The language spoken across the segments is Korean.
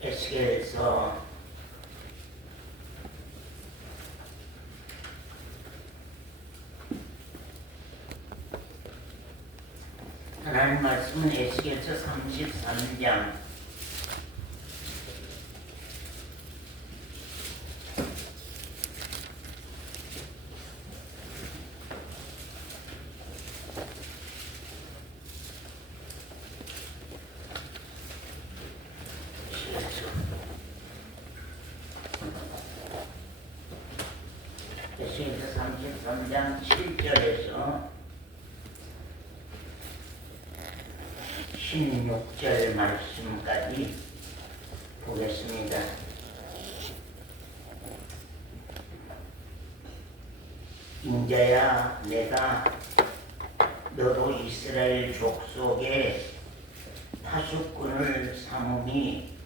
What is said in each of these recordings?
에스겔서 하나님 말씀은 에스겔서 33장 33장 7절에서 16절 말씀까지 보겠습니다. 인자야, 내가 너로 이스라엘 족속의 파수꾼을 삼음이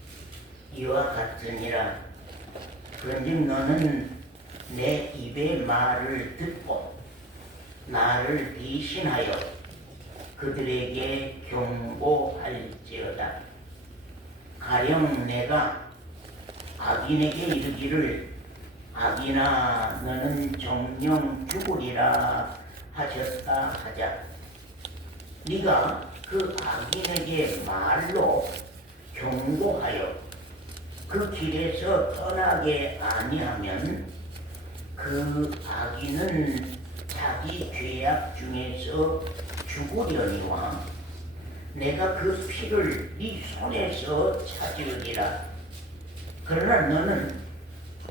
이와 같으니라. 그런즉 너는 내 입의 말을 듣고 나를 대신하여 그들에게 경고할지어다. 가령 내가 악인에게 이르기를 악인아 너는 정령 죽으리라 하셨다 하자. 네가 그 악인에게 말로 경고하여 그 길에서 떠나게 아니하면 그 악인은 자기 죄악 중에서 죽으려니와 내가 그 피를 네 손에서 찾으리라. 그러나 너는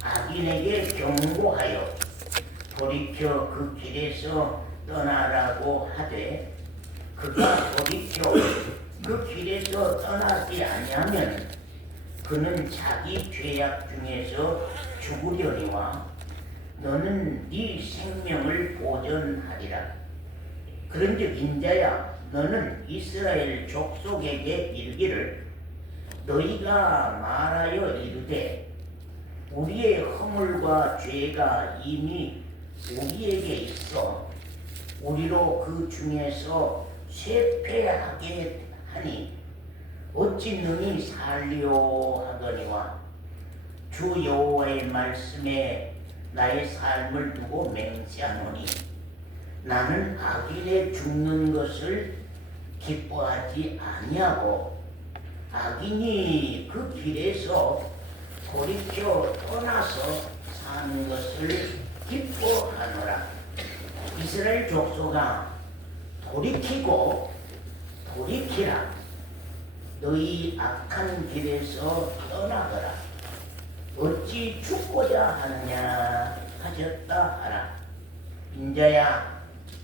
악인에게 경고하여 돌이켜 그 길에서 떠나라고 하되 그가 돌이켜 그 길에서 떠나지 아니하면 그는 자기 죄악 중에서 죽으려니와 너는 네 생명을 보존하리라. 그런즉 인자야 너는 이스라엘 족속에게 이르기를 너희가 말하여 이르되 우리의 허물과 죄가 이미 우리에게 있어 우리로 그 중에서 쇠폐하게 하니 어찌 능히 살려 하거니와 주 여호와의 말씀에 나의 삶을 두고 맹세하노니 나는 악인의 죽는 것을 기뻐하지 아니하고 악인이 그 길에서 돌이켜 떠나서 사는 것을 기뻐하노라. 이스라엘 족속아 돌이키라. 너희 악한 길에서 떠나거라. 어찌 죽고자 하느냐 하셨다 하라. 인자야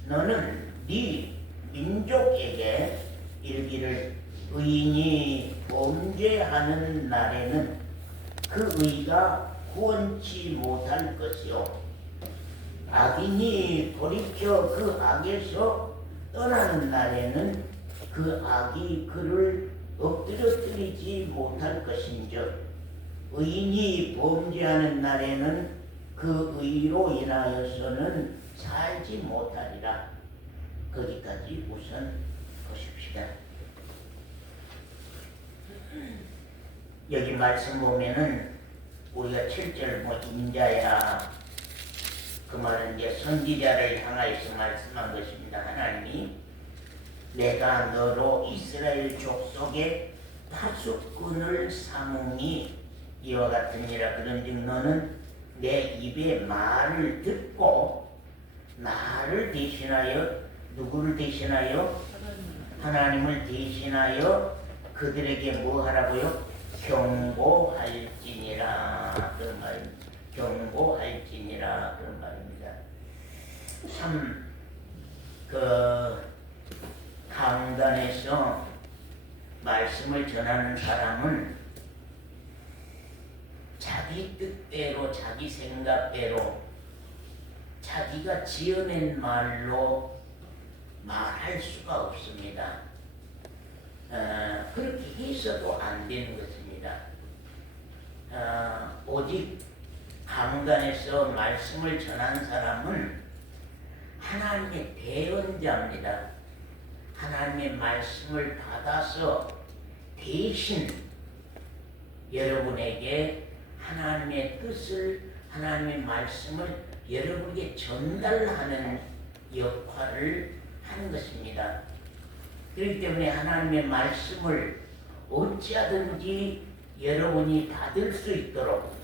너는 네 민족에게 이르기를 의인이 범죄하는 날에는 그 의가 구원치 못할 것이요 악인이 돌이켜 그 악에서 떠나는 날에는 그 악이 그를 엎드려뜨리지 못할 것인즉 의인이 범죄하는 날에는 그 의로 인하여서는 살지 못하리라. 거기까지 우선 보십시다. 여기 말씀 보면은 우리가 7절 인자야 그 말은 이제 선지자를 향하여서 말씀한 것입니다. 하나님이 내가 너로 이스라엘 족속의 파수꾼을 삼으니 이와 같으니라. 그런즉 너는 내 입의 말을 듣고 나를 대신하여 누구를 대신하여 하나님을 대신하여 그들에게 뭐 하라고요? 경고할지니라 그런 말입니다. 경고할지니라 그런 말입니다. 참 강단에서 말씀을 전하는 사람은 자기 뜻대로 자기 생각대로 자기가 지어낸 말로 말할 수가 없습니다. 그렇게 해서도 안 되는 것입니다. 오직 강단에서 말씀을 전한 사람은 하나님의 대언자입니다. 하나님의 말씀을 받아서 대신 여러분에게 하나님의 뜻을, 하나님의 말씀을 여러분에게 전달하는 역할을 하는 것입니다. 그렇기 때문에 하나님의 말씀을 어찌하든지 여러분이 받을 수 있도록,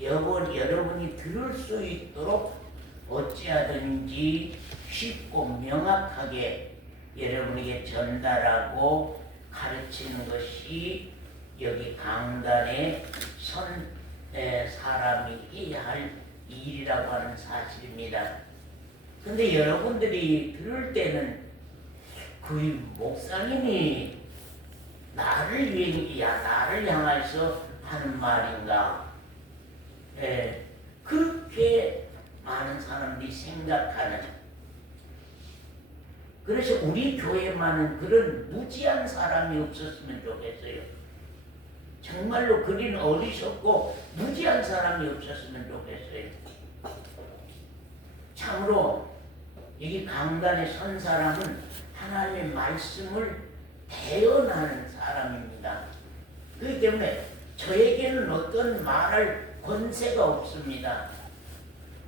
여러분이 들을 수 있도록 어찌하든지 쉽고 명확하게 여러분에게 전달하고 가르치는 것이 여기 강단에 선 사람이 해야 할 일이라고 하는 사실입니다. 근데 여러분들이 들을 때는 그 목사님이 나를 향해서 하는 말인가? 그렇게 많은 사람들이 생각하는. 그래서 우리 교회만은 그런 무지한 사람이 없었으면 좋겠어요. 정말로 그린 어리석고 무지한 사람이 없었으면 좋겠어요. 참으로 여기 강단에 선 사람은 하나님의 말씀을 대언하는 사람입니다. 그렇기 때문에 저에게는 어떤 말할 권세가 없습니다.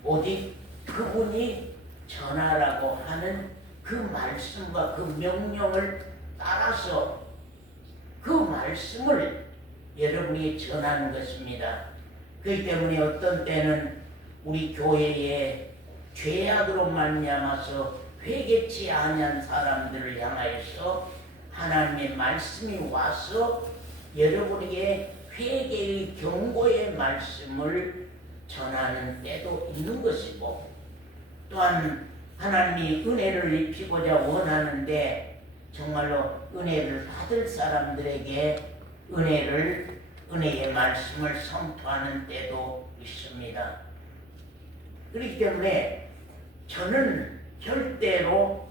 오직 그분이 전하라고 하는 그 말씀과 그 명령을 따라서 그 말씀을 여러분이 전하는 것입니다. 그렇기 때문에 어떤 때는 우리 교회에 죄악으로 말미암아서 회개치 아니한 사람들을 향하여서 하나님의 말씀이 와서 여러분에게 회개의 경고의 말씀을 전하는 때도 있는 것이고, 또한 하나님이 은혜를 입히고자 원하는데 정말로 은혜를 받을 사람들에게 은혜의 말씀을 선포하는 때도 있습니다. 그렇기 때문에 저는 절대로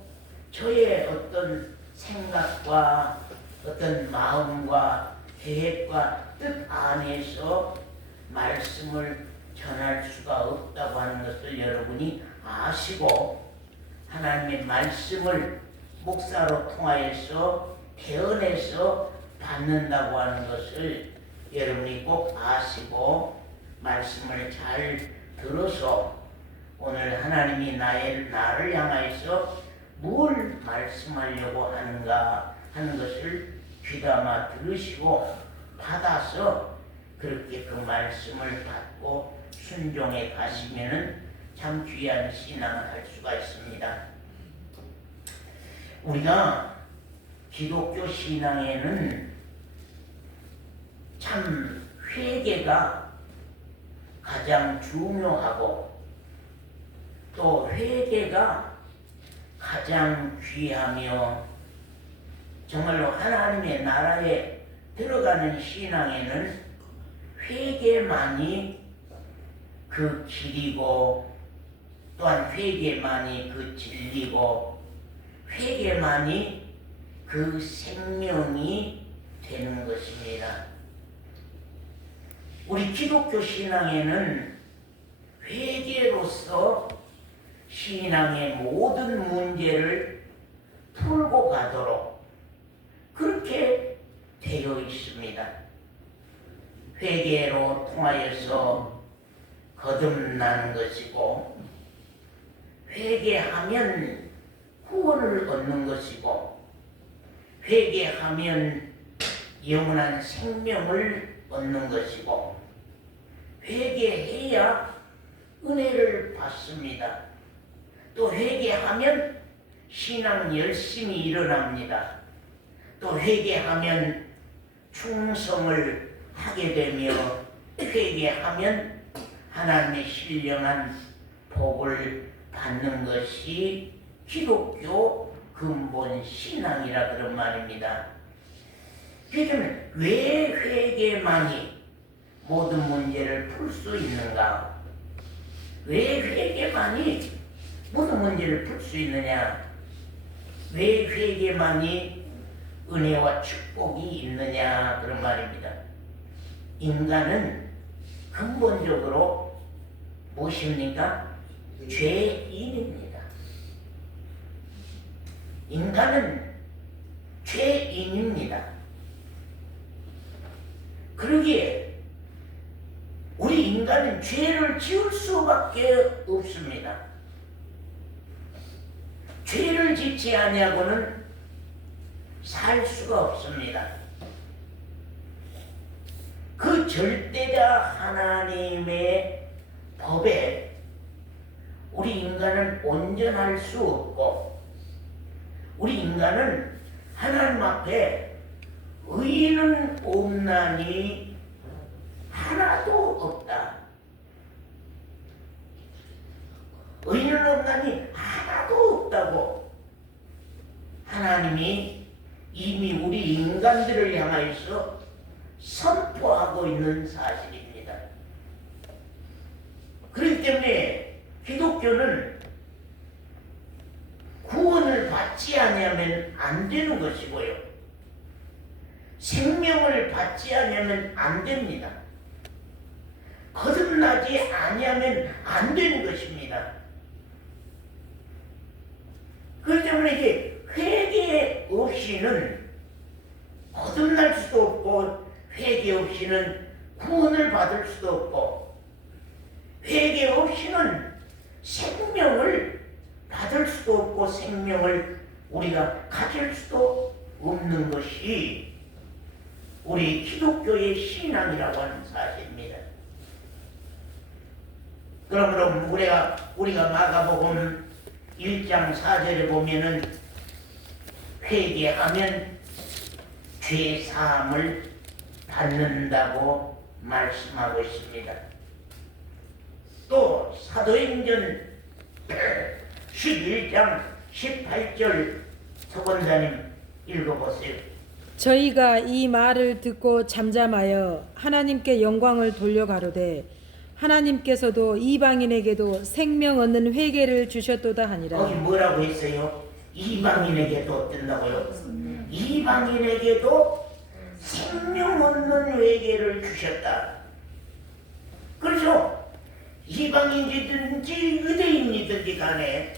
저의 어떤 생각과 어떤 마음과 계획과 뜻 안에서 말씀을 전할 수가 없다고 하는 것을 여러분이 아시고, 하나님의 말씀을 목사로 통하여서 대언해서 받는다고 하는 것을 여러분이 꼭 아시고 말씀을 잘 들어서 오늘 하나님이 나를 향하여서 뭘 말씀하려고 하는가 하는 것을 귀담아 들으시고 받아서 그렇게 그 말씀을 받고 순종해 가시면은 참 귀한 신앙을 할 수가 있습니다. 우리가 기독교 신앙에는 참 회개가 가장 중요하고 또 회개가 가장 귀하며, 정말로 하나님의 나라에 들어가는 신앙에는 회개만이 그 길이고, 또한 회개만이 그 진리고, 회개만이 그 생명이 되는 것입니다. 우리 기독교 신앙에는 회개로서 신앙의 모든 문제를 풀고 가도록 그렇게 되어 있습니다. 회개로 통하여서 거듭나는 것이고, 회개하면 구원을 얻는 것이고, 회개하면 영원한 생명을 얻는 것이고, 회개해야 은혜를 받습니다. 또 회개하면 신앙 열심히 일어납니다. 또 회개하면 충성을 하게 되며, 회개하면 하나님의 신령한 복을 받는 것이 기독교 근본 신앙이라 그런 말입니다. 그러면 왜 회개만이 모든 문제를 풀 수 있는가? 왜 회개만이 모든 문제를 풀 수 있느냐? 왜 회개만이 은혜와 축복이 있느냐? 그런 말입니다. 인간은 근본적으로 무엇입니까? 죄인입니다. 인간은 죄인입니다. 그러기에 우리 인간은 죄를 지을 수밖에 없습니다. 죄를 짓지 아니하고는 살 수가 없습니다. 그 절대자 하나님의 법에 우리 인간은 온전할 수 없고, 우리 인간은 하나님 앞에 의인은 없나니 하나도 없다. 의인은 없나니 하나도 없다고 하나님이 이미 우리 인간들을 향하여서 선포하고 있는 사실입니다. 그렇기 때문에 기독교는 구원을 받지 아니하면 안 되는 것이고요, 생명을 받지 아니하면 안 됩니다. 거듭나지 아니하면 안 되는 것입니다. 그렇기 때문에 이제 회개 없이는 거듭날 수도 없고, 회개 없이는 구원을 받을 수도 없고, 회개 없이는 생명을 받을 수도 없고, 생명을 우리가 가질 수도 없는 것이 우리 기독교의 신앙이라고 하는 사실입니다. 그러므로 우리가 마가복음 1장 4절에 보면은 회개하면 죄 사함을 받는다고 말씀하고 있습니다. 또 사도행전 11장 18절 서권자님 읽어보세요. 저희가 이 말을 듣고 잠잠하여 하나님께 영광을 돌려가로되 하나님께서도 이방인에게도 생명 얻는 회개를 주셨도다 하니라. 거기 뭐라고 했어요? 이방인에게도 어떤다고요? 이방인에게도 생명 얻는 회개를 주셨다. 그렇죠? 이방인이든지 유대인이든지 간에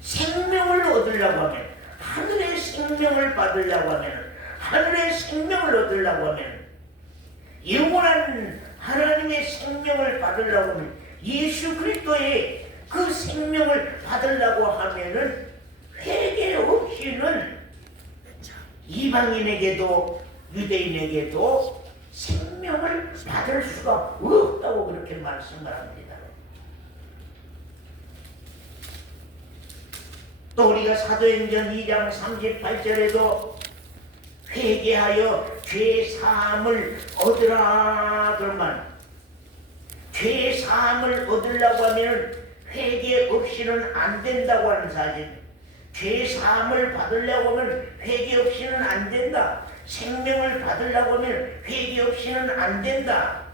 생명을 얻으려고 하면, 하늘의 생명을 받으려고 하면, 하늘의 생명을 얻으려고 하면, 영원한 하나님의 생명을 받으려고 하면, 예수 그리스도의 그 생명을 받으려고 하면은 회개 없이는 이방인에게도 유대인에게도 생명을 받을 수가 없다고 그렇게 말씀을 합니다. 또 우리가 사도행전 2장 38절에도 회개하여 죄 사함을 얻으라 그러면, 죄 사함을 얻으려고 하면 회개 없이는 안 된다고 하는 사실. 죄 사함을 받으려고 하면 회개 없이는 안 된다. 생명을 받으려고 하면 회개 없이는 안 된다.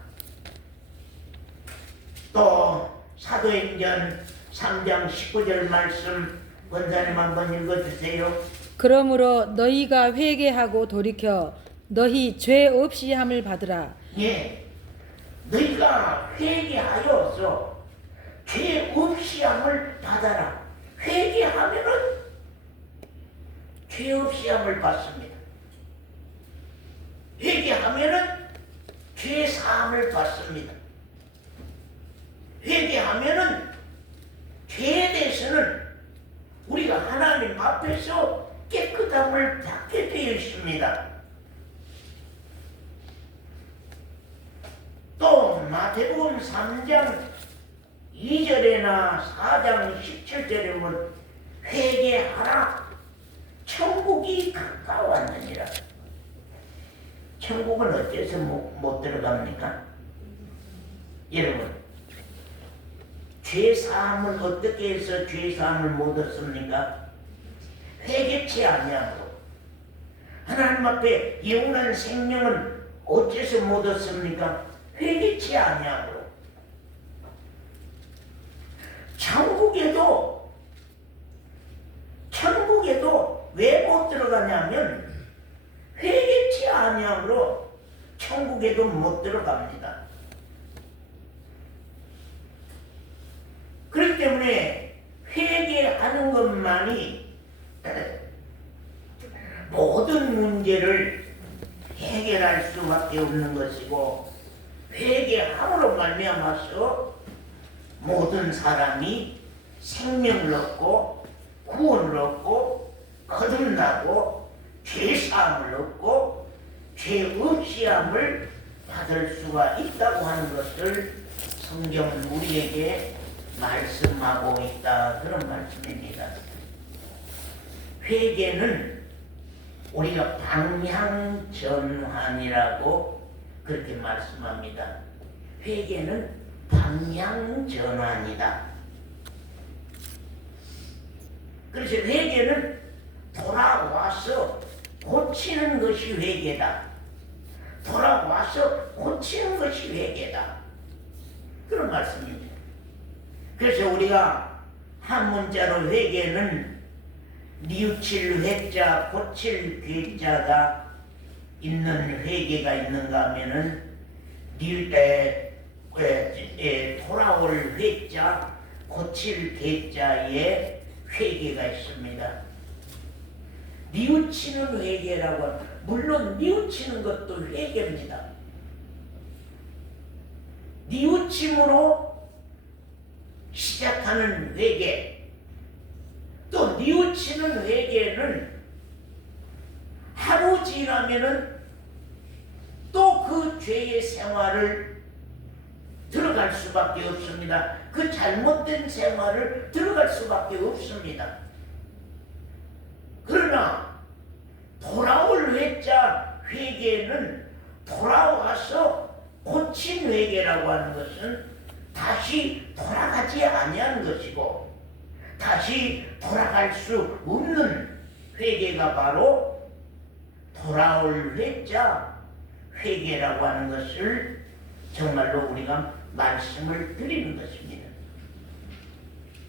또 사도행전 3장 19절 말씀 권사님 한번 읽어주세요. 그러므로 너희가 회개하고 돌이켜 너희 죄 없이 함을 받으라. 예, 너희가 회개하여서 죄 없이 함을 받아라. 회개하면은 죄 없이 함을 받습니다. 회개하면은 죄 사함을 받습니다. 회개하면은 죄에 대해서는 우리가 하나님 앞에서 깨끗함을 받게 되어 있습니다. 또 마태복음 3장 2절에나 4장 17절에 보면 회개하라, 천국이 가까웠느니라. 천국은 어째서 못 들어갑니까? 여러분, 죄사함을 어떻게 해서 죄사함을 못 얻습니까? 회개치 아니하고. 하나님 앞에 영원한 생명은 어째서 못 얻습니까? 회개치 아니하고. 천국에도 왜 못 들어가냐면 회개치 아니하므로 천국에도 못 들어갑니다. 그렇기 때문에 회개하는 것만이 모든 문제를 해결할 수밖에 없는 것이고, 회개함으로 말미암아서 모든 사람이 생명을 얻고 구원을 얻고 거듭나고 죄사함을 얻고 죄 없이함을 받을 수가 있다고 하는 것을 성경은 우리에게 말씀하고 있다, 그런 말씀입니다. 회개는 우리가 방향전환이라고 그렇게 말씀합니다. 회개는 방향전환이다. 그래서 회개는 돌아와서 고치는 것이 회개다. 돌아와서 고치는 것이 회개다. 그런 말씀입니다. 그래서 우리가 한 문자로 회개는 뉘우칠 회자, 고칠 괴자가 있는 회개가 있는가 하면은 돌아올 회자, 고칠 괴자의 회개가 있습니다. 뉘우치는 회개라고 하면, 물론 뉘우치는 것도 회개입니다. 뉘우침으로 시작하는 회개, 또 뉘우치는 회개는 하루 지나면은 또 그 죄의 생활을 들어갈 수밖에 없습니다. 그 잘못된 생활을 들어갈 수밖에 없습니다. 그러나 돌아올 회자 회개는 돌아와서 고친 회개라고 하는 것은 다시 돌아가지 아니하는 것이고, 다시 돌아갈 수 없는 회개가 바로 돌아올 회자 회개라고 하는 것을 정말로 우리가 말씀을 드리는 것입니다.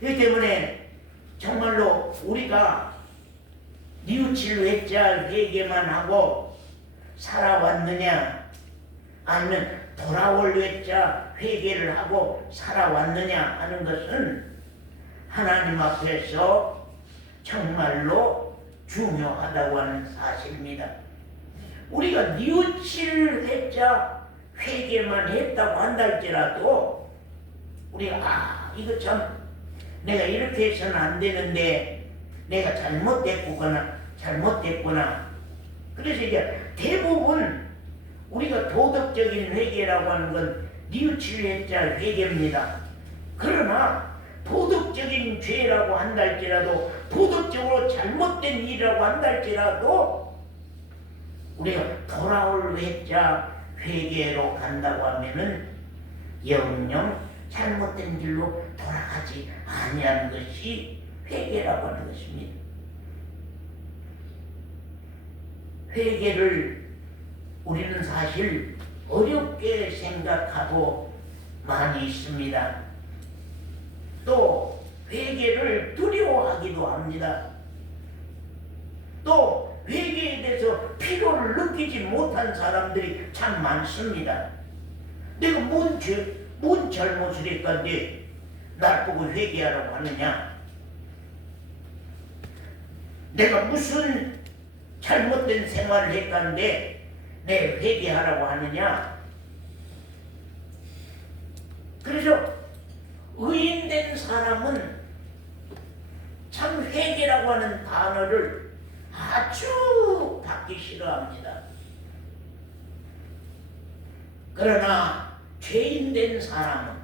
그렇기 때문에 정말로 우리가 뉘우칠 회자 회개만 하고 살아왔느냐, 아니면 돌아올 회자 회개를 하고 살아왔느냐 하는 것은 하나님 앞에서 정말로 중요하다고 하는 사실입니다. 우리가 뉘우칠 회자 회개만 했다고 한다 할지라도 우리가 이거 참 내가 이렇게 해서는 안 되는데 내가 잘못됐구나 그래서 이제 대부분 우리가 도덕적인 회개라고 하는 건 뉘우칠 회자 회개입니다. 그러나 도덕적인 죄라고 한다 할지라도, 도덕적으로 잘못된 일이라고 한다 할지라도 우리가 돌아올 회자 회개로 간다고 하면은 영영 잘못된 길로 돌아가지 아니하는 것이 회개라고 하는 것입니다. 회개를 우리는 사실 어렵게 생각하고 많이 있습니다. 또 회개를 두려워하기도 합니다. 또 회개에 대해서 필요를 느끼지 못한 사람들이 참 많습니다. 내가 뭔 잘못을 했건데 날 보고 회개하라고 하느냐? 내가 무슨 잘못된 생활을 했건데 내 회개하라고 하느냐? 그래서 의인된 사람은 참 회개라고 하는 단어를 아주 받기 싫어합니다. 그러나 죄인된 사람은,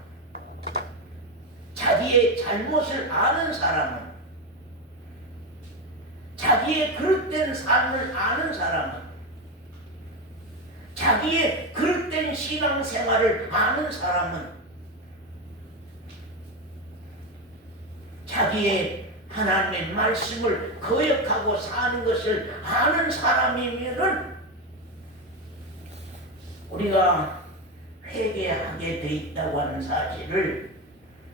자기의 잘못을 아는 사람은, 자기의 그릇된 삶을 아는 사람은, 자기의 그릇된 신앙생활을 아는 사람은, 자기의 하나님의 말씀을 거역하고 사는 것을 아는 사람이면은 우리가 회개하게 돼 있다고 하는 사실을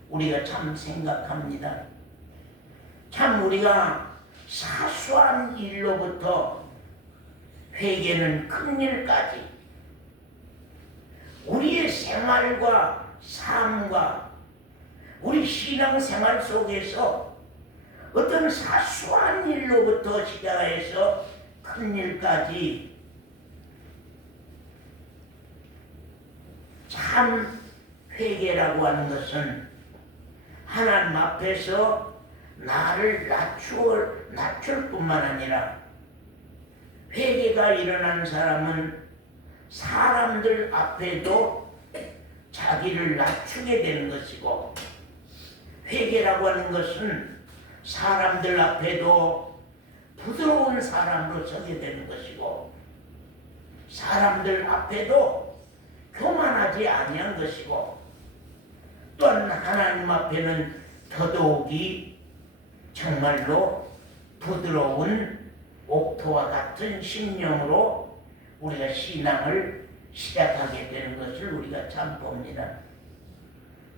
우리가 참 생각합니다. 참 우리가 사소한 일로부터 회개는 큰 일까지 우리의 생활과 삶과 우리 신앙생활 속에서 어떤 사소한 일로부터 시작해서 큰 일까지 참 회개라고 하는 것은 하나님 앞에서 나를 낮출 뿐만 아니라, 회개가 일어난 사람은 사람들 앞에도 자기를 낮추게 되는 것이고, 회개라고 하는 것은 사람들 앞에도 부드러운 사람으로 서게 되는 것이고, 사람들 앞에도 교만하지 아니한 것이고, 또한 하나님 앞에는 더더욱이 정말로 부드러운 옥토와 같은 심령으로 우리가 신앙을 시작하게 되는 것을 우리가 참 봅니다.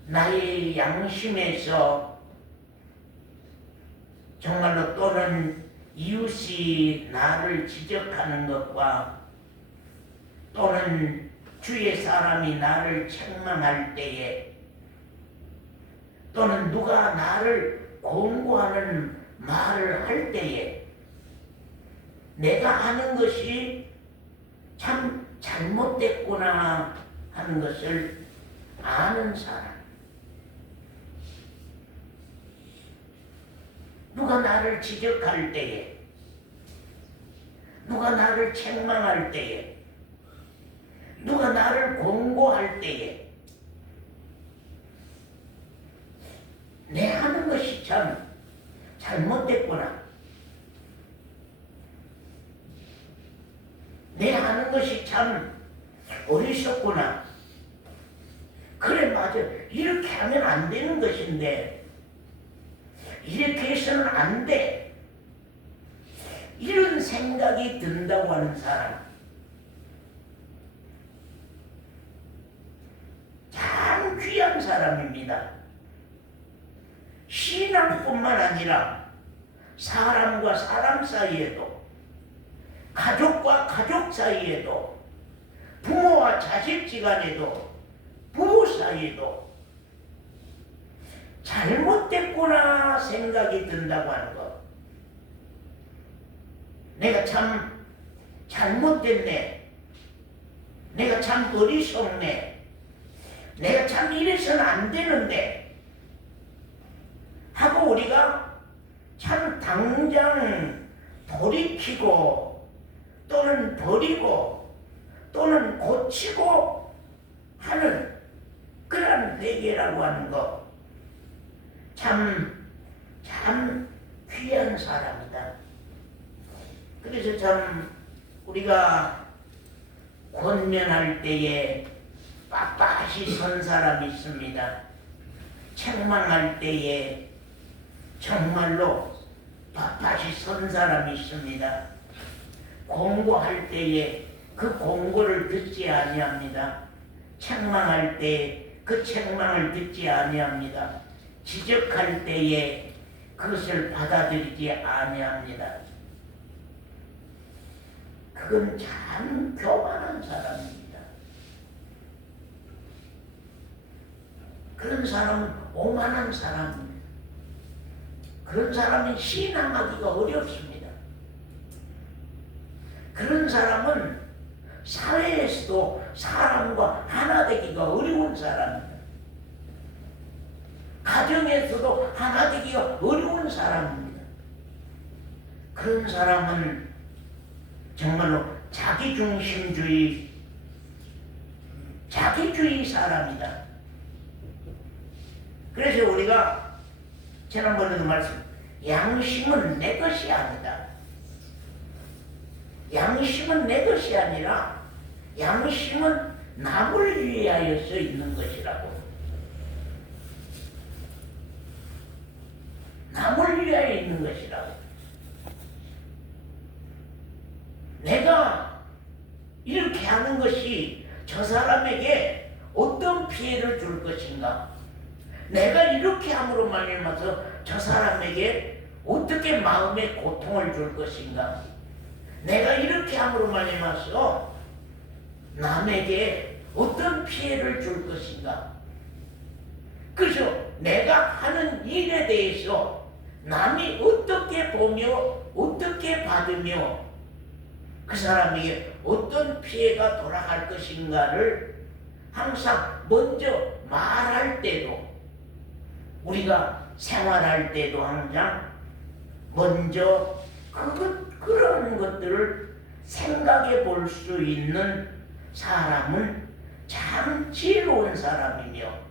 나의 양심에서 정말로, 또는 이웃이 나를 지적하는 것과, 또는 주의 사람이 나를 책망할 때에, 또는 누가 나를 권고하는 말을 할 때에 내가 하는 것이 참 잘못됐구나 하는 것을 아는 사람, 누가 나를 지적할 때에, 누가 나를 책망할 때에, 누가 나를 권고할 때에 내 하는 것이 참 잘못됐구나, 내 하는 것이 참 어리석구나, 그래 맞아, 이렇게 하면 안 되는 것인데 이렇게 해서는 안 돼, 이런 생각이 든다고 하는 사람, 참 귀한 사람입니다. 신앙뿐만 아니라 사람과 사람 사이에도, 가족과 가족 사이에도, 부모와 자식 지간에도, 부부 사이에도 잘못됐구나 생각이 든다고 하는 것. 내가 참 잘못됐네, 내가 참 어리석네, 내가 참 이래서는 안 되는데 하고 우리가 참 당장 돌이키고, 또는 버리고, 또는 고치고 하는 그런 회개라고 하는 것, 참 귀한 사람이다. 그래서 참 우리가 권면할 때에 빳빳이 선 사람이 있습니다. 책망할 때에 정말로 빳빳이 선 사람이 있습니다. 공고할 때에 그 공고를 듣지 아니합니다. 책망할 때 그 책망을 듣지 아니합니다. 지적할 때에 그것을 받아들이지 아니합니다. 그건 참 교만한 사람입니다. 그런 사람은 오만한 사람입니다. 그런 사람은 신앙하기가 어렵습니다. 그런 사람은 사회에서도 사람과 하나 되기가 어려운 사람입니다. 가정에서도 하나 되기가 어려운 사람입니다. 그런 사람은 정말로 자기중심주의 사람이다. 그래서 우리가 지난번에도 양심은 내 것이 아니다. 양심은 내 것이 아니라 양심은 남을 위하여서 있는 것이라고. 남을 위하여 있는 것이라고. 내가 이렇게 하는 것이 저 사람에게 어떤 피해를 줄 것인가, 내가 이렇게 함으로 말미암아서 저 사람에게 어떻게 마음의 고통을 줄 것인가, 내가 이렇게 함으로 말미암아서 남에게 어떤 피해를 줄 것인가. 그래서 내가 하는 일에 대해서 남이 어떻게 보며 어떻게 받으며 그 사람에게 어떤 피해가 돌아갈 것인가를 항상 먼저 말할 때도 우리가 생활할 때도 항상 먼저 그런 것들을 생각해 볼 수 있는 사람은 참 지혜로운 사람이며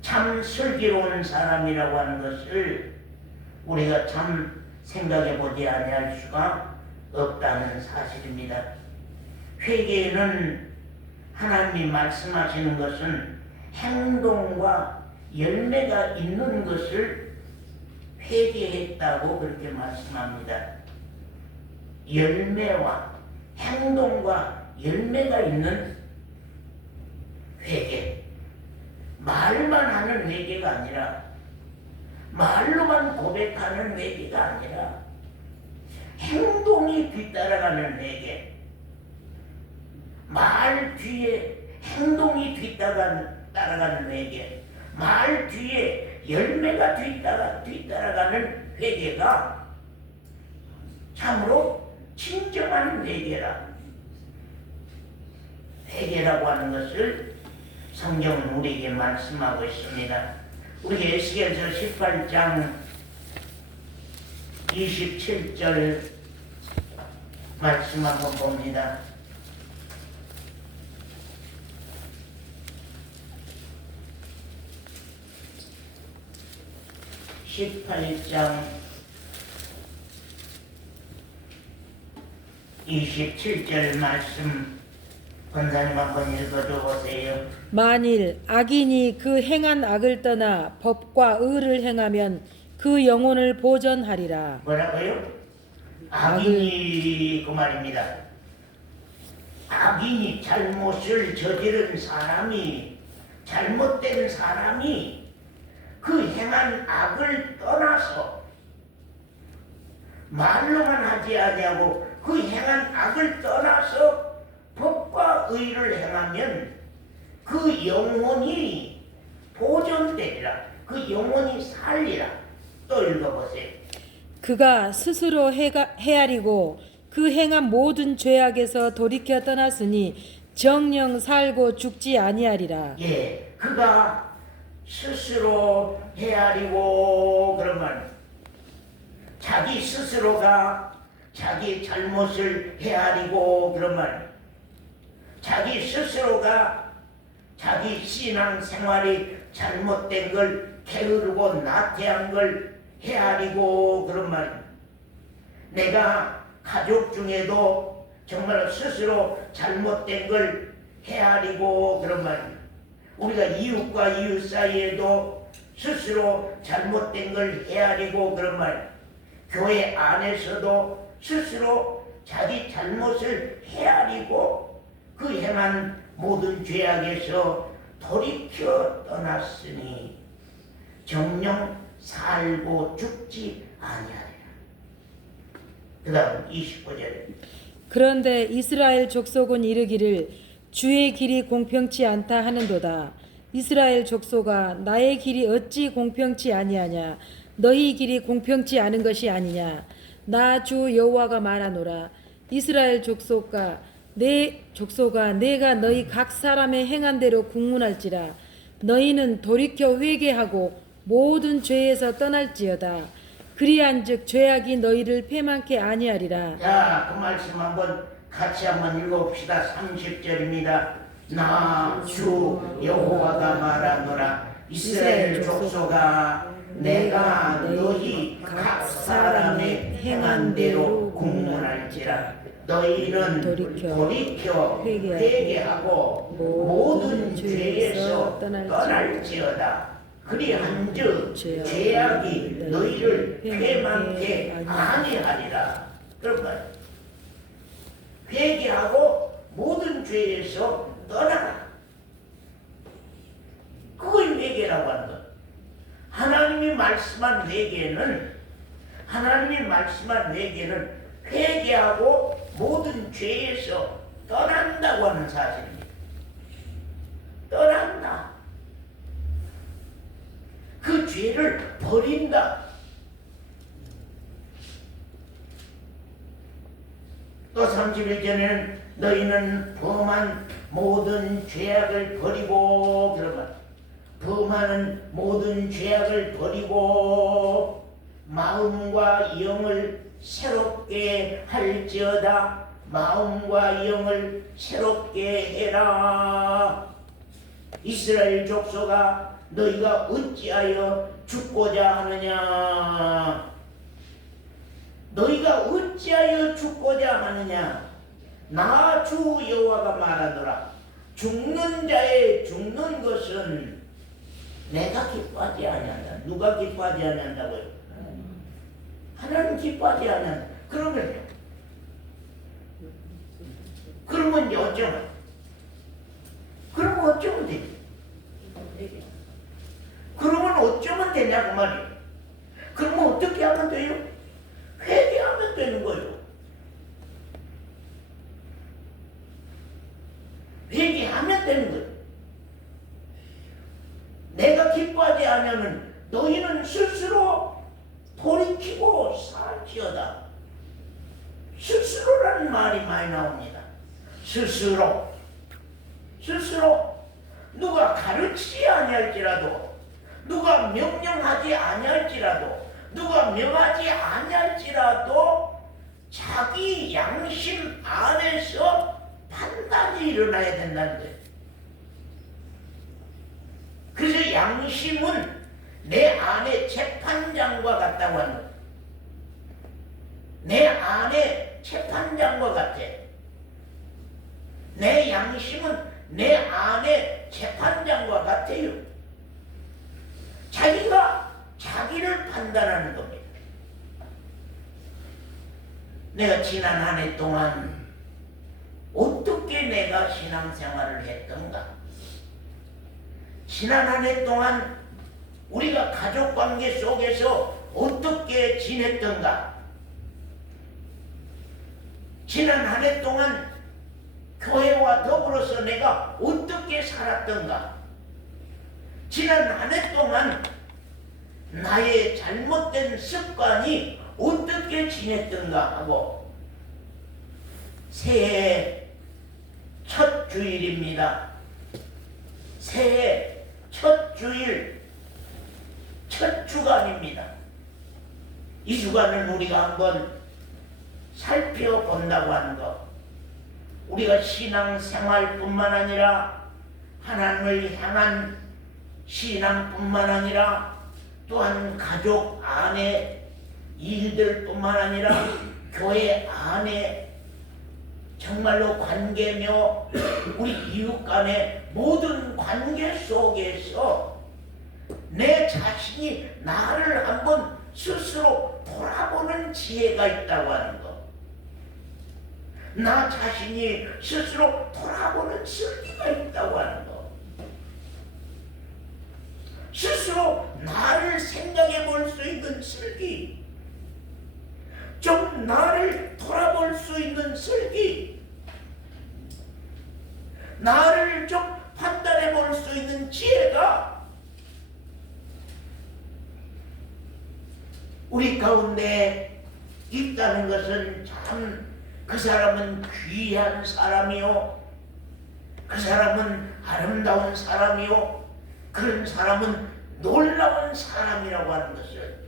참 슬기로운 사람이라고 하는 것을 우리가 참 생각해 보지 아니할 수가 없다는 사실입니다. 회개는 하나님이 말씀하시는 것은 행동과 열매가 있는 것을 회개했다고 그렇게 말씀합니다. 열매와 행동과 열매가 있는 회개. 말만 하는 회개가 아니라 말로만 고백하는 회개가 아니라 행동이 뒤따라가는 회개. 말 뒤에 행동이 뒤따라가는 회개. 말 뒤에 열매가 뒤따라가는 회개가 참으로 진정한 회개라. 회개라고 하는 것을 성경은 우리에게 말씀하고 있습니다. 우리 에스겔서 18장 27절 말씀 한번 봅니다. 18장 27절 말씀 권사님 한번 읽어줘 보세요. 만일 악인이 그 행한 악을 떠나 법과 의를 행하면 그 영혼을 보전하리라. 뭐라고요? 악인이 그 말입니다. 악인이 잘못을 저지른 사람이 잘못된 사람이 그 행한 악을 떠나서 말로만 하지 아니하고 그 행한 악을 떠나서 법과 의를 행하면 그 영혼이 보존되리라. 그 영혼이 살리라. 또 읽어보세요. 그가 스스로 헤아리고 그 행한 모든 죄악에서 돌이켜 떠났으니 정령 살고 죽지 아니하리라. 예, 그가 스스로 헤아리고 그러면 자기 스스로가 자기 잘못을 헤아리고 그러면 자기 스스로가 자기 신앙 생활이 잘못된 걸 게으르고 나태한 걸 헤아리고 그러면 내가 가족 중에도 정말 스스로 잘못된 걸 헤아리고 그러면 우리가 이웃과 이웃 사이에도 스스로 잘못된 걸 헤아리고 그러면 교회 안에서도 스스로 자기 잘못을 헤아리고 그 행한 모든 죄악에서 돌이켜 떠났으니 정녕 살고 죽지 아니하리라. 그 다음 29절. 그런데 이스라엘 족속은 이르기를 주의 길이 공평치 않다 하는도다. 이스라엘 족속아 나의 길이 어찌 공평치 아니하냐. 너희 길이 공평치 않은 것이 아니냐. 나 주 여호와가 말하노라. 이스라엘 족속아 내가 너희 각 사람의 행한 대로 국문할지라. 너희는 돌이켜 회개하고 모든 죄에서 떠날지어다. 그리한즉 죄악이 너희를 패만케 아니하리라. 자, 그 말씀 한번 같이 한번 읽어봅시다. 30절입니다. 나 주 여호와가 말하노라. 이스라엘 족속아 내가 너희 각 사람의 행한 대로 국문할지라. 너희는 돌이켜 회개하고 모든 죄에서 떠날지어다. 그리한즉 죄악이 너희를 패만케 아니하리라. 그러면 회개하고 모든 죄에서 떠나라. 그걸 회개라고 하는 것. 하나님이 말씀한 회개는 회개하고 모든 죄에서 떠난다고 하는 사실입니다. 떠난다. 그 죄를 버린다. 또 31절에는 너희는 범한 모든 죄악을 버리고, 그러면 범하는 모든 죄악을 버리고 마음과 영을 새롭게 할지어다. 마음과 영을 새롭게 해라. 이스라엘 족속아, 너희가 어찌하여 죽고자 하느냐? 너희가 어찌하여 죽고자 하느냐? 나 주 여호와가 말하노라. 죽는 자의 죽는 것은 내가 기뻐하지 아니한다. 누가 기뻐하지 아니한다고요? 하나님 기뻐하지 아니한다. 그러면 이제 어쩌면? 그러면 어쩌면 되지? 그러면 어쩌면 되냐고 말이에요. 그러면 어떻게 하면 돼요? 회개하면 되는 거예요. 회개하면 되는 거예요. 내가 기뻐하지 않으면 너희는 스스로 돌이키고 살지어다. 스스로라는 말이 많이 나옵니다. 스스로 누가 가르치지 아니할지라도, 누가 명령하지 아니할지라도, 누가 명하지 아니할지라도 자기 양심 안에서 판단이 일어나야 된다는 거예요. 그래서 양심은 내 안에 재판장과 같다고 하는 거예요. 내 안에 재판장과 같아. 내 양심은 내 안에 재판장과 같아요. 자기가 자기를 판단하는 겁니다. 내가 지난 한 해 동안 어떻게 내가 신앙생활을 했던가? 지난 한 해 동안 우리가 가족관계 속에서 어떻게 지냈던가? 지난 한 해 동안 교회와 더불어서 내가 어떻게 살았던가? 지난 한 해 동안 나의 잘못된 습관이 어떻게 지냈던가 하고, 새해 첫 주일입니다. 새해 첫 주일, 첫 주간입니다. 이 주간을 우리가 한번 살펴본다고 하는 것, 우리가 신앙생활뿐만 아니라 하나님을 향한 신앙뿐만 아니라 또한 가족 안에 일들뿐만 아니라 교회 안에 정말로 관계며 우리 이웃 간의 모든 관계 속에서 내 자신이 나를 한번 스스로 돌아보는 지혜가 있다고 하는 것, 나 자신이 스스로 돌아보는 슬기가 있다고 하는 것, 스스로 나를 생각해 볼 수 있는 슬기, 좀 나를 돌아볼 수 있는 슬기, 나를 좀 판단해 볼 수 있는 지혜가 우리 가운데 있다는 것은 참, 그 사람은 귀한 사람이요, 그 사람은 아름다운 사람이요, 그런 사람은 놀라운 사람이라고 하는 것을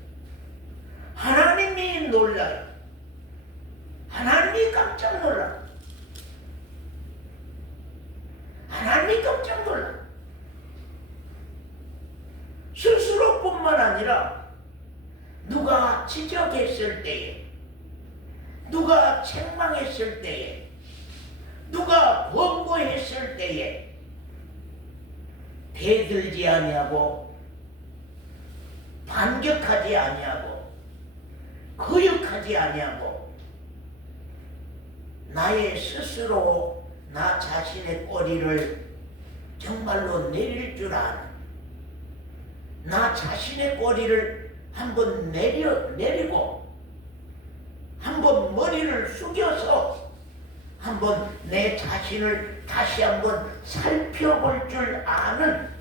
하나님이 놀라요. 하나님이 깜짝 놀라. 하나님이 깜짝 놀라. 스스로뿐만 아니라 누가 지적했을 때에, 누가 책망했을 때에, 누가 권고했을 때에 대들지 아니하고 반격하지 아니하고 거역하지 아니하고 나의 스스로 나 자신의 꼬리를 정말로 내릴 줄 아는, 나 자신의 꼬리를 한번 내리고 한번 머리를 숙여서 한번 내 자신을 다시 한번 살펴볼 줄 아는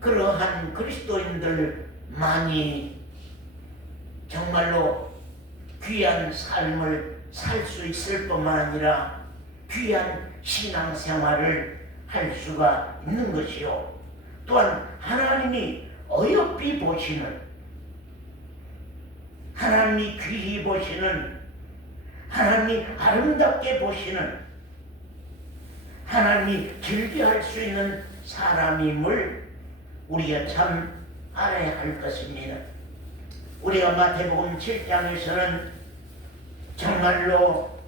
그러한 그리스도인들만이 정말로 귀한 삶을 살 수 있을 뿐만 아니라 귀한 신앙생활을 할 수가 있는 것이요. 또한 하나님이 어여삐 보시는, 하나님이 귀히 보시는, 하나님이 아름답게 보시는, 하나님이 길게 할 수 있는 사람임을 우리가 참 알아야 할 것입니다. 우리가 마태복음 7장에서는 정말로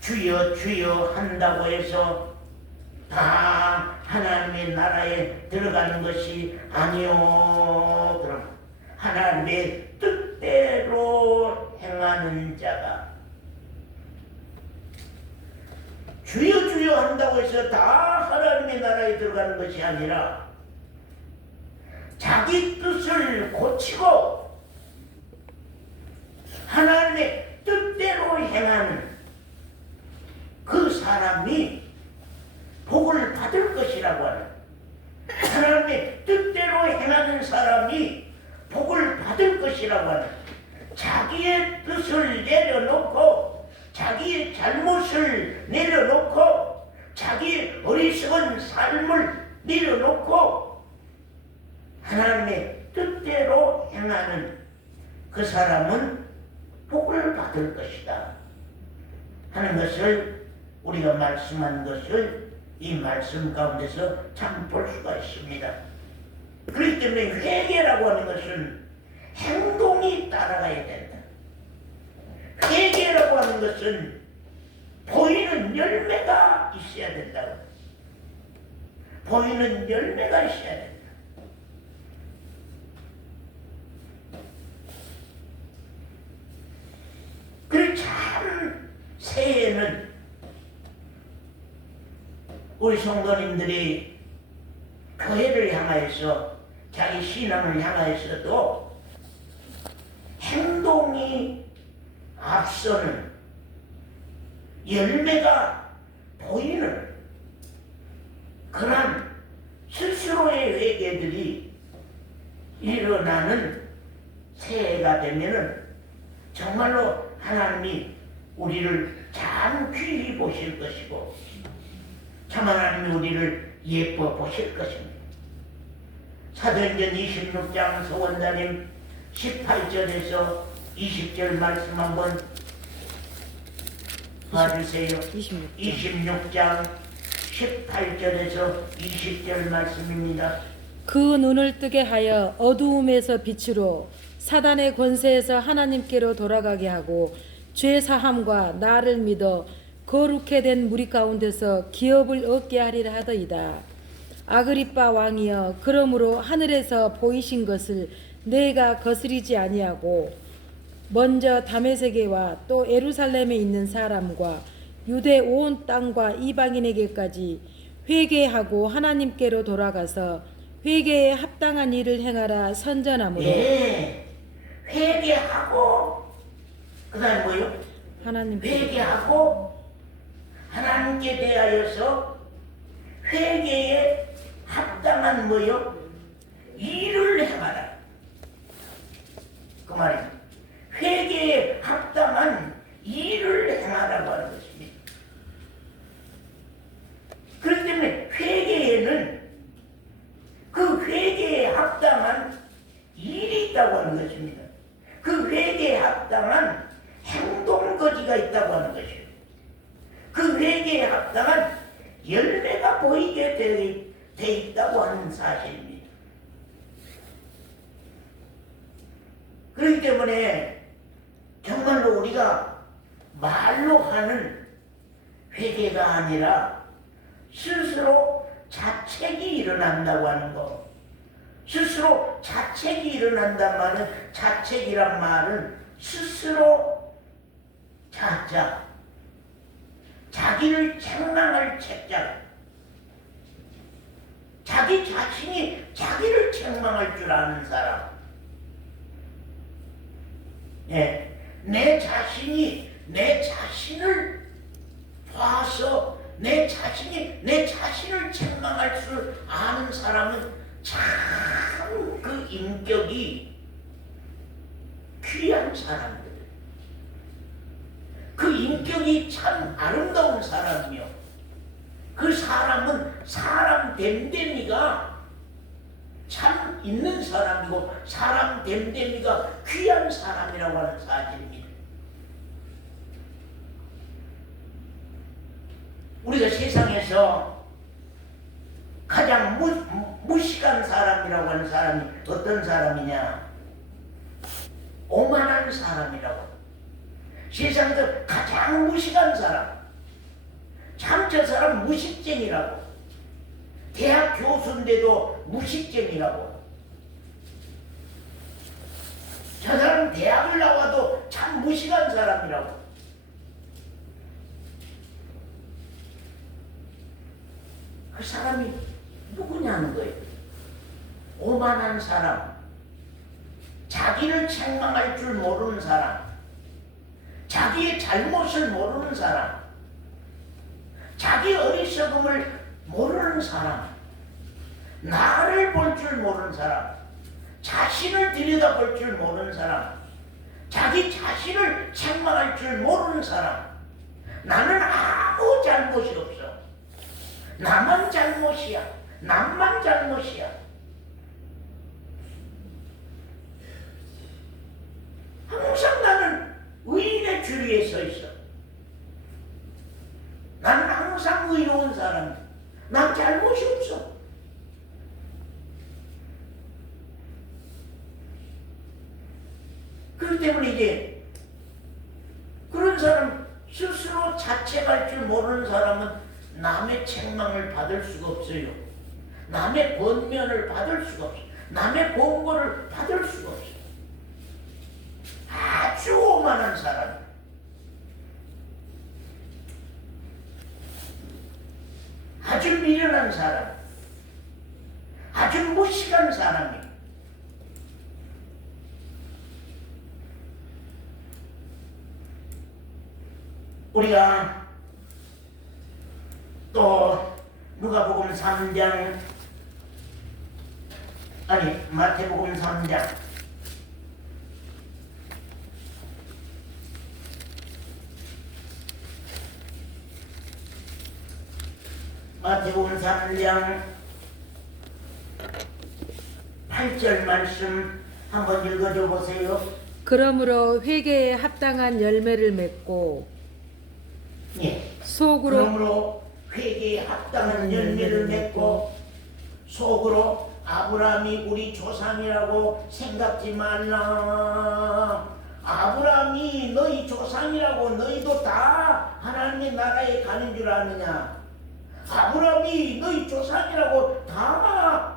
주여 주여 한다고 해서 다 하나님의 나라에 들어가는 것이 아니요. 그럼 하나님의 뜻대로 행하는 자가, 주여 주여 한다고 해서 다 하나님의 나라에 들어가는 것이 아니라 자기 뜻을 고치고 하나님의 뜻대로 행하는 그 사람이 복을 받을 것이라고 하는, 하나님의 뜻대로 행하는 사람이 복을 받을 것이라고 하는, 자기의 뜻을 내려놓고 자기의 잘못을 내려놓고 자기의 어리석은 삶을 내려놓고 하나님의 뜻대로 행하는 그 사람은 복을 받을 것이다 하는 것을 우리가 말씀한 것을 이 말씀 가운데서 참 볼 수가 있습니다. 그렇기 때문에 회개라고 하는 것은 행동이 따라가야 된다. 회개라고 하는 것은 보이는 열매가 있어야 된다고. 보이는 열매가 있어야 된다. 그 참 새해에는 우리 성도님들이 교회를 향하여서 자기 신앙을 향하여서도 행동이 앞서는 열매가 보이는 그런 스스로의 회개들이 일어나는 새해가 되면은 정말로 하나님이 우리를 참 귀히 보실 것이고 참 하나님이 우리를 예뻐 보실 것입니다. 사도행전 26장 서원자님 18절에서 20절 말씀 한번 봐주세요. 26장 18절에서 20절 말씀입니다. 그 눈을 뜨게 하여 어두움에서 빛으로 사단의 권세에서 하나님께로 돌아가게 하고 죄 사함과 나를 믿어 거룩해 된 무리 가운데서 기업을 얻게 하리라 하더이다. 아그리빠 왕이여, 그러므로 하늘에서 보이신 것을 내가 거스리지 아니하고 먼저 다메섹에와 또 예루살렘에 있는 사람과 유대 온 땅과 이방인에게까지 회개하고 하나님께로 돌아가서 회개에 합당한 일을 행하라 선전하므로. 예, 회개하고 그다음 뭐요? 하나님 회개하고 하나님께 대하여서 회개에 합당한 뭐요? 일을 행하라. 그 말입니다. 회개에 합당한 일을 행하라고 하는 것입니다. 그렇기 때문에 회개에는 그 회개에 합당한 일이 있다고 하는 것입니다. 그 회개에 합당한 행동거지가 있다고 하는 것이에요. 그 회개에 합당한 열매가 보이게 돼 있다고 하는 사실입니다. 그렇기 때문에 정말로 우리가 말로 하는 회개가 아니라 스스로 자책이 일어난다고 하는 거. 스스로 자책이 일어난단 말은, 자책이란 말은 스스로 자자, 자기를 책망할 책자, 자기 자신이 자기를 책망할 줄 아는 사람. 예, 내 자신이 내 자신을 봐서 내 자신이 내 자신을 책망할 줄 아는 사람은 참 그 인격이 귀한 사람들. 그 참 아름다운 사람이요. 그 사람은 사람 됨됨이가 참 있는 사람이고 사람 됨됨이가 귀한 사람이라고 하는 사실입니다. 우리가 세상에서 가장 무식한 사람이라고 하는 사람이 어떤 사람이냐? 오만한 사람이라고. 세상에서 가장 무식한 사람, 참 저 사람 무식쟁이라고. 대학 교수인데도 무식쟁이라고. 저 사람 대학을 나와도 참 무식한 사람이라고. 그 사람이 누구냐는 거예요. 오만한 사람, 자기를 책망할 줄 모르는 사람, 자기의 잘못을 모르는 사람, 자기 어리석음을 모르는 사람, 나를 볼 줄 모르는 사람, 자신을 들여다볼 줄 모르는 사람, 자기 자신을 책망할 줄 모르는 사람. 나는 아무 잘못이 없어. 나만 잘못이야. 남만 잘못이야. 항상 나는 의인의 주위에 서 있어. 나는 항상 의로운 사람이야. 난 잘못이 없어. 그렇기 때문에 이제 그런 사람, 스스로 자책할 줄 모르는 사람은 남의 책망을 받을 수가 없어요. 남의 권면을 받을 수가 없어요. 남의 권고를 받을 수가 없어요. 아주 오만한 사람, 아주 미련한 사람, 아주 무식한 사람이에요. 우리가 또 누가복음 3장, 아니 마태복음 3장 마태복음 3장 8절 말씀 한번 읽어줘 보세요. 그러므로 회개에 합당한 열매를 맺고 예. 속으로 그러므로 회개에 합당한 열매를 맺고 속으로 아브라함이 우리 조상이라고 생각지 말라. 아브라함이 너희 조상이라고 너희도 다 하나님의 나라에 가는 줄 아느냐? 아브라함이 너희 조상이라고 다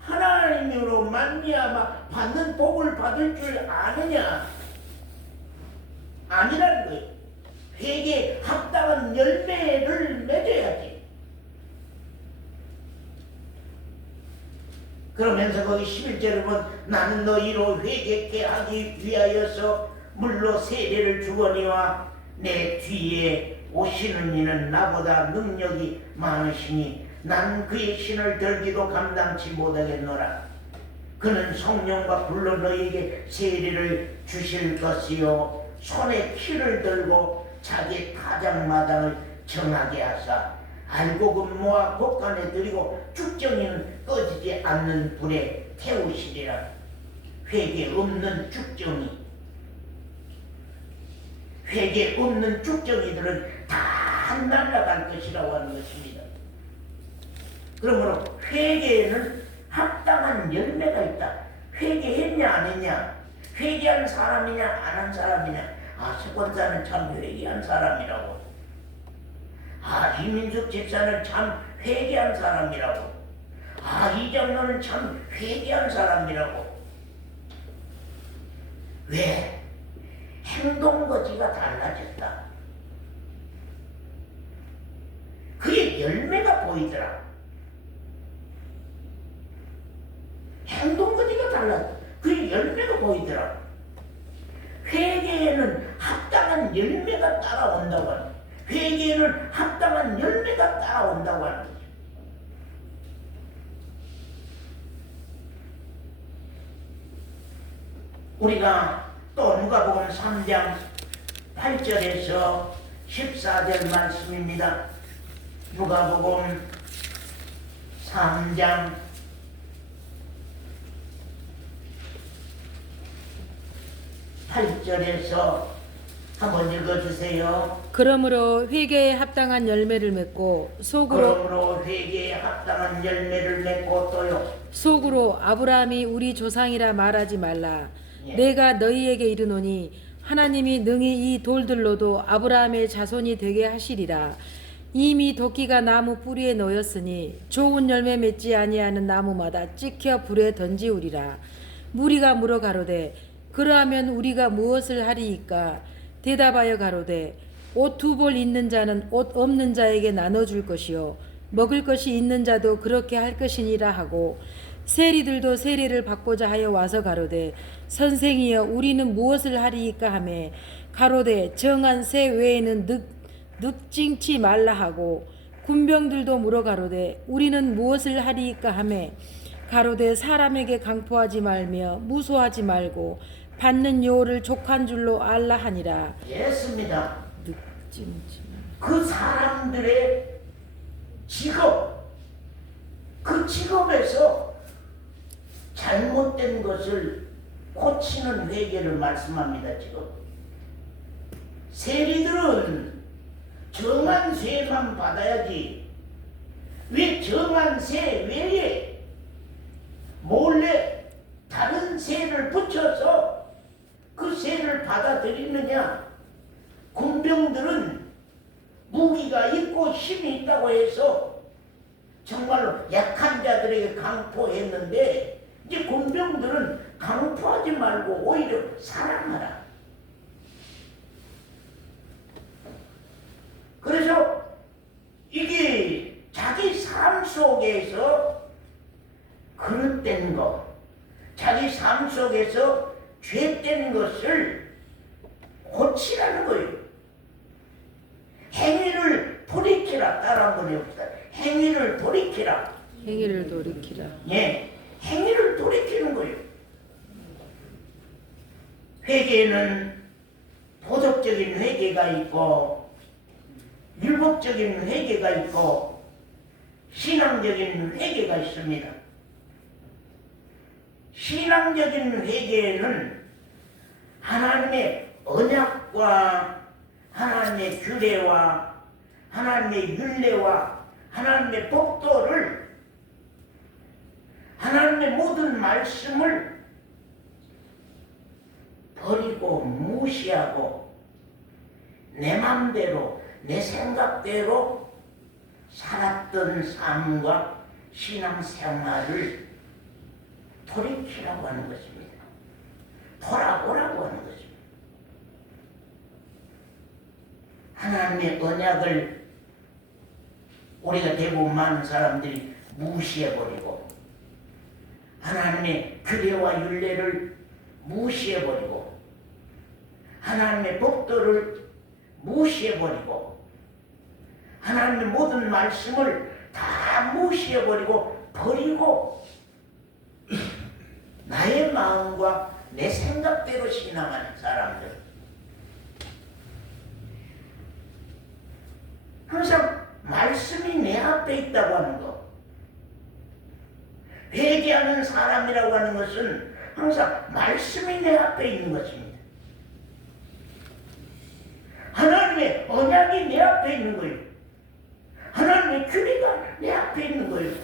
하나님으로 말미암아 받는 복을 받을 줄 아느냐? 아니라는 거예요. 회개에 합당한 열매를 맺어야지. 그러면서 거기 11절에 보면 나는 너희로 회개케 하기 위하여서 물로 세례를 주거니와 내 뒤에 오시는 이는 나보다 능력이 많으시니 난 그의 신을 들기도 감당치 못하겠노라. 그는 성령과 불로 너희에게 세례를 주실 것이요 손에 키를 들고 자기 타작마당을 정하게 하사 알고 근모와 곡간에 들이고 쭉정이는 꺼지지 않는 불에 태우시리라. 회개 없는 쭉정이, 회개 없는 쭉정이들은 다 날아갈 것이라고 하는 것입니다. 그러므로 회개에는 합당한 열매가 있다. 회개했냐 안 했냐, 회개한 사람이냐 안 한 사람이냐. 아, 세권사는 참 회개한 사람이라고. 아, 이민숙 집사는 참 회개한 사람이라고. 아, 이 장로는 참 회개한 사람이라고. 왜? 행동거지가 달라졌다. 그의 열매가 보이더라. 행동거지가 달랐다. 그의 열매가 보이더라. 회개에는 합당한 열매가 따라온다고 하는 거예요. 회개에는 합당한 열매가 따라온다고 하는 거죠. 우리가 또 누가복음 3장 8절에서 14절 말씀입니다. 누가복음 3장 8절에서 한번 읽어주세요. 그러므로 회개에 합당한 열매를 맺고 그러므로 회개에 합당한 열매를 맺고 또요. 속으로 아브라함이 우리 조상이라 말하지 말라. 예. 내가 너희에게 이르노니 하나님이 능히 이 돌들로도 아브라함의 자손이 되게 하시리라. 이미 도끼가 나무 뿌리에 놓였으니 좋은 열매 맺지 아니하는 나무마다 찍혀 불에 던지우리라. 무리가 물어 가로되 그러하면 우리가 무엇을 하리이까? 대답하여 가로되 옷 두 벌 있는 자는 옷 없는 자에게 나눠줄 것이요 먹을 것이 있는 자도 그렇게 할 것이니라 하고 세리들도 세례를 받고자 하여 와서 가로되 선생이여 우리는 무엇을 하리이까 하매 가로되 정한 새 외에는 늑징치 말라 하고 군병들도 물어 가로되 우리는 무엇을 하리이까 하매 가로되 사람에게 강포하지 말며 무소하지 말고 받는 요를 족한 줄로 알라 하니라. 예습니다. 늑징치 그 사람들의 직업, 그 직업에서 잘못된 것을 고치는 회개를 말씀합니다. 지금 세리들은 정한 세만 받아야지 왜 정한 세 외에 몰래 다른 세를 붙여서 그 세를 받아들이느냐? 군병들은 무기가 있고 힘이 있다고 해서 정말로 약한 자들에게 강포했는데 이제 군병들은 강포하지 말고 오히려 사랑하라. 그래서 이게 자기 삶 속에서 그릇된 것, 자기 삶 속에서 죄된 것을 고치라는 거예요. 행위를 돌이키라. 따라 한번 해봅시다. 행위를 돌이키라. 행위를 돌이키라. 예, 행위를 돌이키는 거예요. 회개는 도덕적인 회개가 있고 율법적인 회개가 있고 신앙적인 회개가 있습니다. 신앙적인 회개는 하나님의 언약과 하나님의 규례와 하나님의 율례와 하나님의 법도를 하나님의 모든 말씀을 버리고 무시하고 내 맘대로 내 생각대로 살았던 삶과 신앙생활을 돌이키라고 하는 것입니다. 돌아보라고 하는 것입니다. 하나님의 언약을 우리가 대부분 많은 사람들이 무시해버리고 하나님의 규례와 율례를 무시해버리고 하나님의 법도를 무시해버리고 하나님의 모든 말씀을 다 무시해버리고 버리고 나의 마음과 내 생각대로 신앙하는 사람들, 항상 말씀이 내 앞에 있다고 하는 것, 회개하는 사람이라고 하는 것은 항상 말씀이 내 앞에 있는 것입니다. 하나님의 언약이 내 앞에 있는 거예요. 하나님의 규례가 내 앞에 있는 거예요.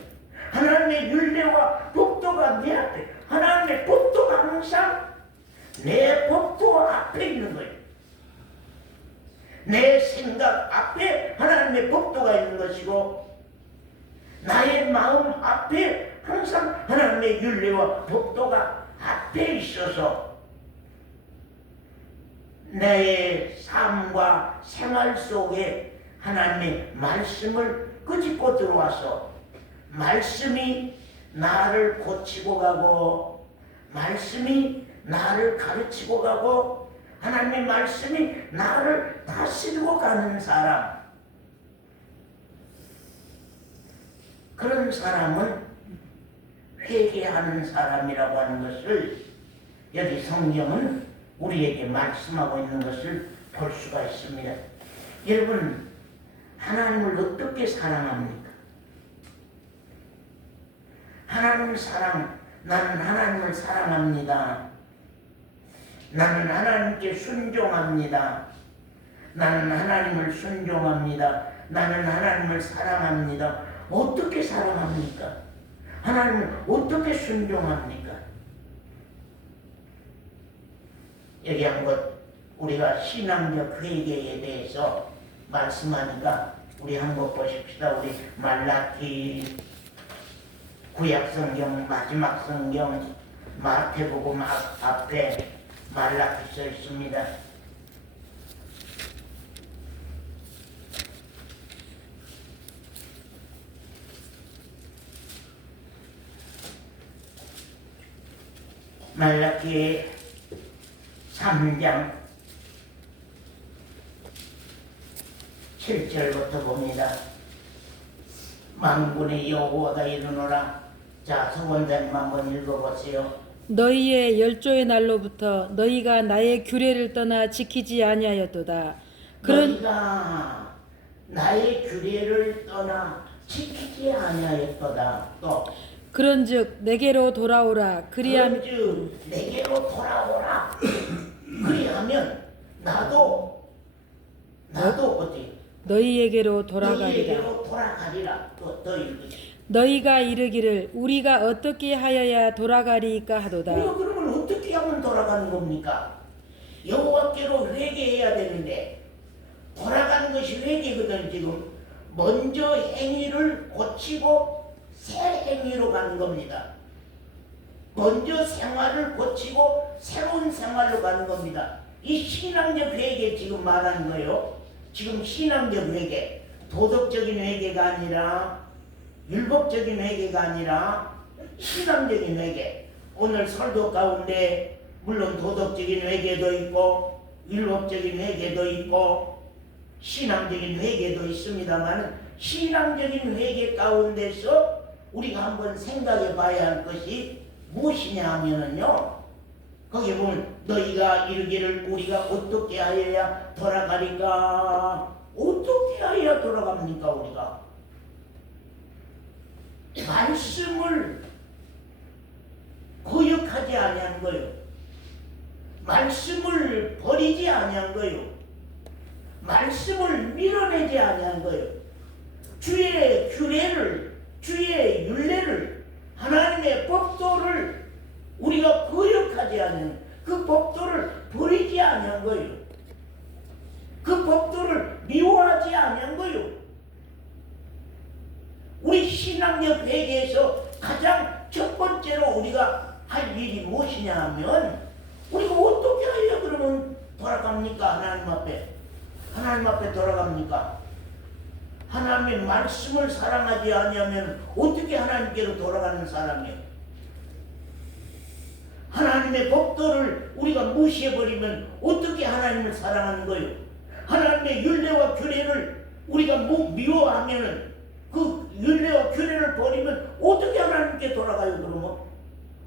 하나님의 율례와 법도가 내 앞에, 하나님의 법도가 항상 내 법도 앞에 있는 거예요. 내 생각 앞에 하나님의 법도가 있는 것이고 나의 마음 앞에 항상 하나님의 율례와 법도가 앞에 있어서 내 삶과 생활 속에 하나님의 말씀을 끄집고 들어와서 말씀이 나를 고치고 가고 말씀이 나를 가르치고 가고 하나님의 말씀이 나를 다스리고 가는 사람, 그런 사람은 회개하는 사람이라고 하는 것을 여기 성경은 우리에게 말씀하고 있는 것을 볼 수가 있습니다. 여러분, 하나님을 어떻게 사랑합니까? 하나님 사랑, 나는 하나님을 사랑합니다. 나는 하나님께 순종합니다. 나는 하나님을 순종합니다. 나는 하나님을 사랑합니다. 어떻게 사랑합니까? 하나님을 어떻게 순종합니까? 여기 한번 우리가 신앙적 회개에 대해서 말씀하니까 우리 한번 보십시다. 우리 말라기 구약성경 마지막 성경 마태복음 앞에 말라기 써 있습니다. 말라기 3장 7절부터 봅니다. 만군의 여호와가 이르노라. 자, 서원장님 한번 읽어보세요. 너희의 열조의 날로부터 너희가 나의 규례를 떠나 지키지 아니하였도다. 너희가 나의 규례를 떠나 지키지 아니하였도다. 또 그런즉 내게로 돌아오라. 그리하면 그런즉 내게로 돌아오라. 그리하면 나도 어디 너희에게로 돌아가리라. 너희에게로 돌아가리라. 또 읽으시. 너희가 이르기를 우리가 어떻게 하여야 돌아가리까 하도다. 우리가 그러면 어떻게 하면 돌아가는 겁니까? 여호와께로 회개해야 되는데 돌아가는 것이 회개거든. 지금 먼저 행위를 고치고 새 행위로 가는 겁니다. 먼저 생활을 고치고 새로운 생활로 가는 겁니다. 이 신앙적 회개 지금 말하는 거예요. 지금 신앙적 회개, 도덕적인 회개가 아니라 율법적인 회개가 아니라 신앙적인 회개. 오늘 설교 가운데 물론 도덕적인 회개도 있고 율법적인 회개도 있고 신앙적인 회개도 있습니다만 신앙적인 회개 가운데서 우리가 한번 생각해 봐야 할 것이 무엇이냐 하면은요, 거기 보면 너희가 이르기를 우리가 어떻게 하여야 돌아가리까? 어떻게 하여야 돌아갑니까? 우리가 말씀을 거역하지 아니한 거요. 말씀을 버리지 아니한 거요. 말씀을 밀어내지 아니한 거요. 주의 규례를, 주의 율례를, 하나님의 법도를 우리가 거역하지 않은 그 법도를 버리지 아니한 거요. 그 법도를 미워하지 아니한 거요. 우리 신앙력 회개에서 가장 첫 번째로 우리가 할 일이 무엇이냐 하면 우리가 어떻게 해야 그러면 돌아갑니까? 하나님 앞에. 하나님 앞에 돌아갑니까? 하나님의 말씀을 사랑하지 아니하면 어떻게 하나님께로 돌아가는 사람이에요? 하나님의 법도를 우리가 무시해버리면 어떻게 하나님을 사랑하는 거예요? 하나님의 율례와 규례를 우리가 미워하면 그 율례와 규례를 버리면 어떻게 하나님께 돌아가요? 그러면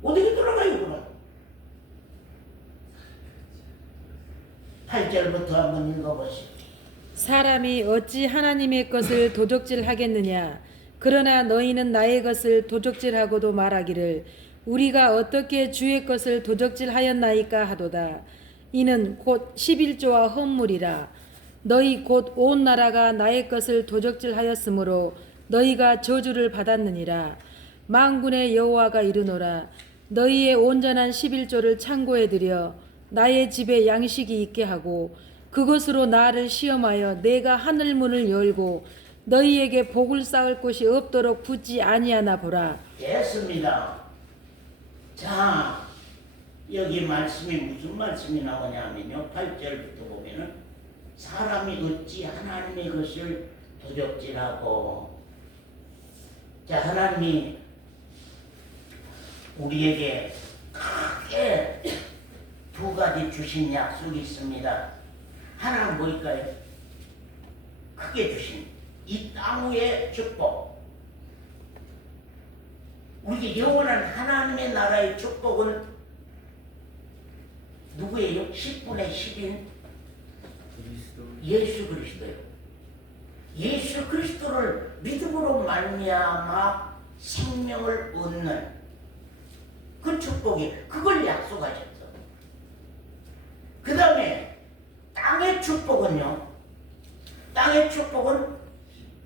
어떻게 돌아가요? 그럼 8절부터 한번 읽어보시죠. 사람이 어찌 하나님의 것을 도적질하겠느냐? 그러나 너희는 나의 것을 도적질하고도 말하기를 우리가 어떻게 주의 것을 도적질하였나이까 하도다. 이는 곧 11조와 헌물이라. 너희 곧 온 나라가 나의 것을 도적질하였으므로 너희가 저주를 받았느니라. 만군의 여호와가 이르노라. 너희의 온전한 11조를 창고에 들여 나의 집에 양식이 있게 하고 그것으로 나를 시험하여 내가 하늘 문을 열고 너희에게 복을 쌓을 곳이 없도록 붙지 아니하나 보라. 됐습니다. 자, 여기 말씀이 무슨 말씀이 나오냐면요, 8절부터 보면은 사람이 어찌 하나님의 것을 도적질하고. 자, 하나님이 우리에게 크게 두 가지 주신 약속이 있습니다. 하나는 뭘까요? 크게 주신 이 땅 위의 축복. 우리에게 영원한 하나님의 나라의 축복은 누구예요? 10분의 10인 예수 그리스도요. 예수 그리스도를 믿음으로 말미암아 생명을 얻는 그 축복이 그걸 약속하셨어. 그 다음에 땅의 축복은요. 땅의 축복은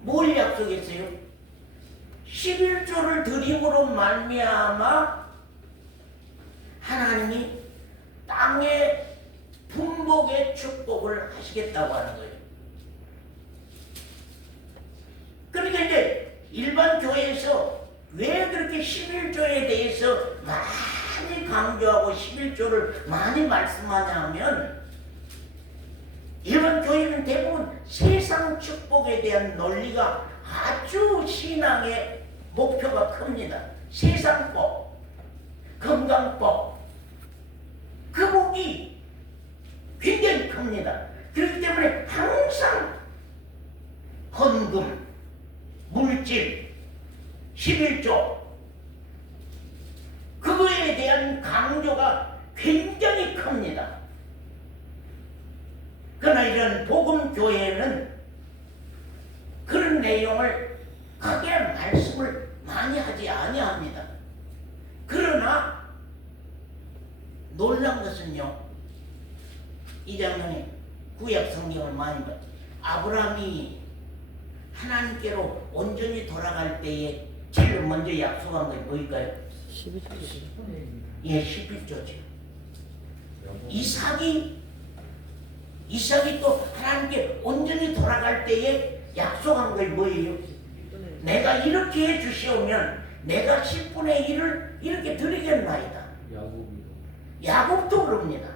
뭘 약속했어요? 11조를 드림으로 말미암아 하나님이 땅의 분복의 축복을 하시겠다고 하는 거예요. 그러니까 이제 일반 교회에서 왜 그렇게 11조에 대해서 많이 강조하고 11조를 많이 말씀하냐 하면 일반 교회는 대부분 세상 축복에 대한 논리가 아주 신앙의 목표가 큽니다. 세상법, 건강법, 그 복이 굉장히 큽니다. 그렇기 때문에 항상 헌금, 물질, 11조 그거에 대한 강조가 굉장히 큽니다. 그러나 이런 복음교회는 그런 내용을 크게 말씀을 많이 하지 아니합니다. 그러나 놀란 것은요, 이 장면에 구약 성경을 많이 봤죠. 아브라함이 하나님께로 온전히 돌아갈 때에 제일 먼저 약속한 것이 뭘까요? 11조. 예, 11조죠. 이삭이 또 하나님께 온전히 돌아갈 때에 약속한 것이 뭐예요? 내가 이렇게 해주시오면 내가 10분의 1을 이렇게 드리겠나이다. 야곱도 그럽니다.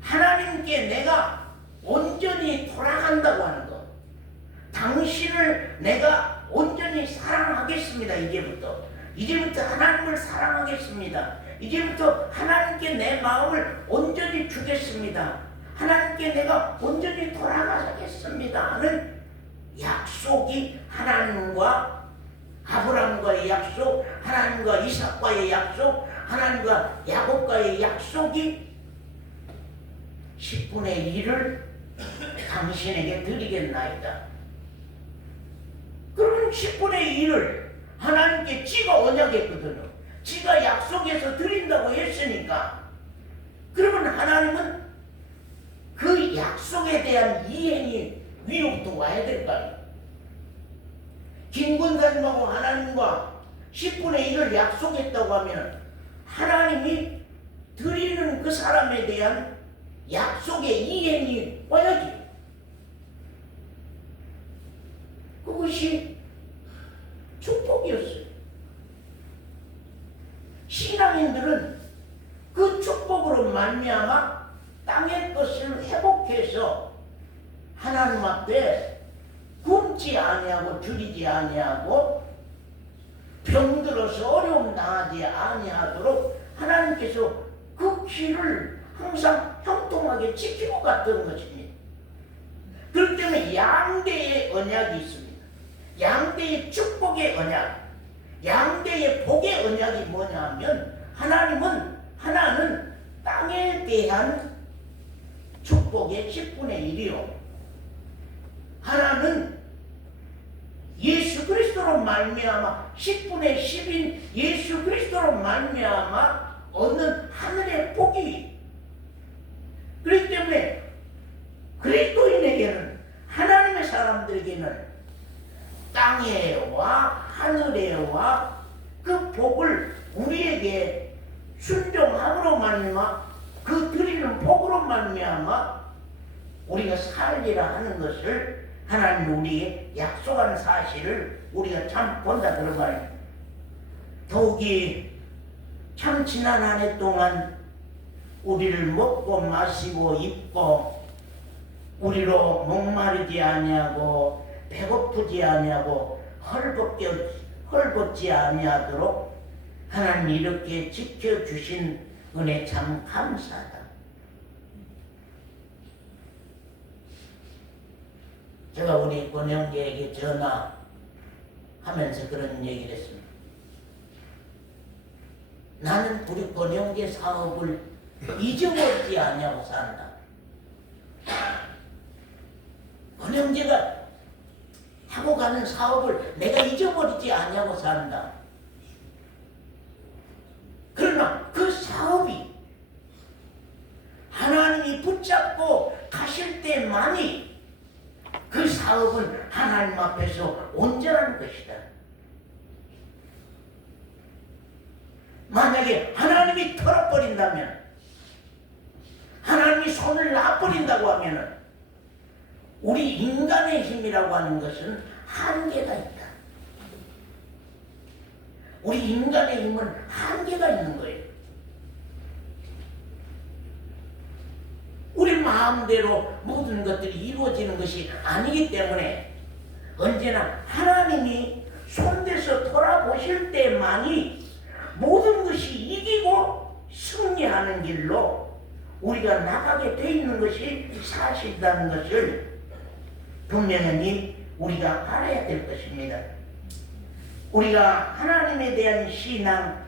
하나님께 내가 온전히 돌아간다고 하는 것, 당신을 내가 온전히 사랑하겠습니다. 이제부터 하나님을 사랑하겠습니다. 이제부터 하나님께 내 마음을 온전히 주겠습니다. 하나님께 내가 온전히 돌아가겠습니다 하는 약속이 하나님과 아브라함과의 약속, 하나님과 이삭과의 약속, 하나님과 야곱과의 약속이 10분의 1을 당신에게 드리겠나이다. 그러면 10분의 1을 하나님께 지가 언약했거든요. 지가 약속해서 드린다고 했으니까 그러면 하나님은 그 약속에 대한 이행이 위로부터 와야 될까요? 김군사님하고 하나님과 10분의 1을 약속했다고 하면 하나님이 드리는 그 사람에 대한 약속의 이행이 와야지. 그것이 축복이었어요. 신앙인들은 그 축복으로 말미암아 땅의 것을 회복해서 하나님 앞에 굶지 아니하고 줄이지 아니하고 병들어서 어려움 당하지 아니하도록 하나님께서 그 길을 항상 형통하게 지키고 갔던 것입니다. 그렇기 때문에 양대의 언약이 있습니다. 양대의 축복의 언약, 양대의 복의 언약이 뭐냐면 하나는 땅에 대한 축복의 10분의 1이요. 하나는 예수 그리스도로 말미암아 10분의 10인 예수 그리스도로 말미암아 얻는 하늘의 복이. 그렇기 때문에 그리스도인에게는, 하나님의 사람들에게는 땅에와 하늘에와 그 복을 우리에게 순종함으로 말미암아 그 드리는 복으로 말미암아 우리가 살리라 하는 것을 하나님 우리에게 약속한 사실을 우리가 참 본다 그런 말이에요. 더욱이 참 지난 한 해 동안 우리를 먹고 마시고 입고 우리로 목마르지 아니하고 배고프지 아니하고 헐벗지 아니하도록 하나님이 이렇게 지켜주신 은혜 참 감사하다. 제가 우리 권영재에게 전화하면서 그런 얘기를 했습니다. 나는 우리 권영재 사업을 잊어버리지 아니하고 산다. 형제가 하고 가는 사업을 내가 잊어버리지 않냐고 산다. 그러나 그 사업이 하나님이 붙잡고 가실 때만이 그 사업은 하나님 앞에서 온전한 것이다. 만약에 하나님이 털어버린다면, 하나님이 손을 놔버린다고 하면 우리 인간의 힘이라고 하는 것은 한계가 있다. 우리 인간의 힘은 한계가 있는 거예요. 우리 마음대로 모든 것들이 이루어지는 것이 아니기 때문에 언제나 하나님이 손대서 돌아보실 때만이 모든 것이 이기고 승리하는 길로 우리가 나가게 돼 있는 것이 사실이라는 것을 분명히 우리가 알아야 될 것입니다. 우리가 하나님에 대한 신앙,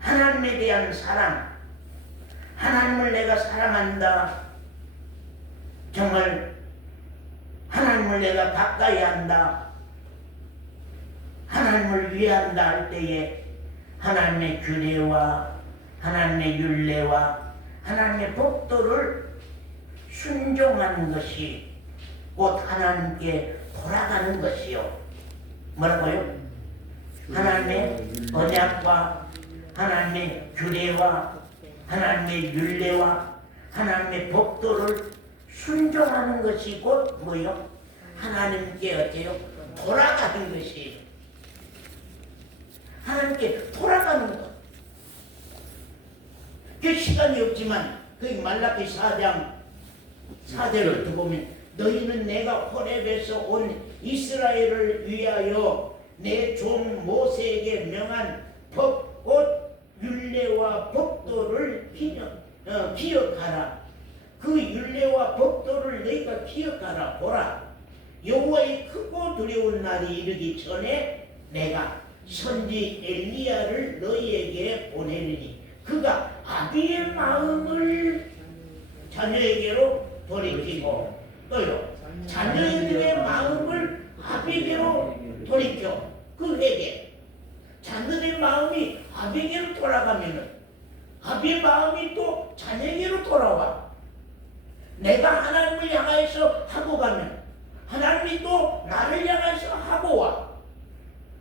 하나님에 대한 사랑, 하나님을 내가 사랑한다, 정말 하나님을 내가 가까이 한다, 하나님을 위한다 할 때에 하나님의 규례와 하나님의 율례와 하나님의 법도를 순종하는 것이 곧 하나님께 돌아가는 것이요. 뭐라고요? 하나님의 언약과 하나님의 규례와 하나님의 율례와 하나님의 법도를 순종하는 것이 곧 뭐요? 하나님께 어때요? 돌아가는 것이 하나님께 돌아가는 것. 그 시간이 없지만 그 말라기 4장 4절을 두고 보면 너희는 내가 호렙에서 온 이스라엘을 위하여 내 종 모세에게 명한 법, 곧 율례와 법도를 기억하라. 그 율례와 법도를 너희가 기억하라. 보라, 여호와의 크고 두려운 날이 이르기 전에 내가 선지 엘리야를 너희에게 보내리니 그가 아비의 마음을 자녀에게로 돌이키고 또요 자녀들의 마음을 아비에게로 돌이켜. 그 회개, 자녀들의 마음이 아비에게로 돌아가면은 아비의 마음이 또 자녀에게로 돌아와. 내가 하나님을 향하여서 하고 가면 하나님이 또 나를 향하여서 하고 와.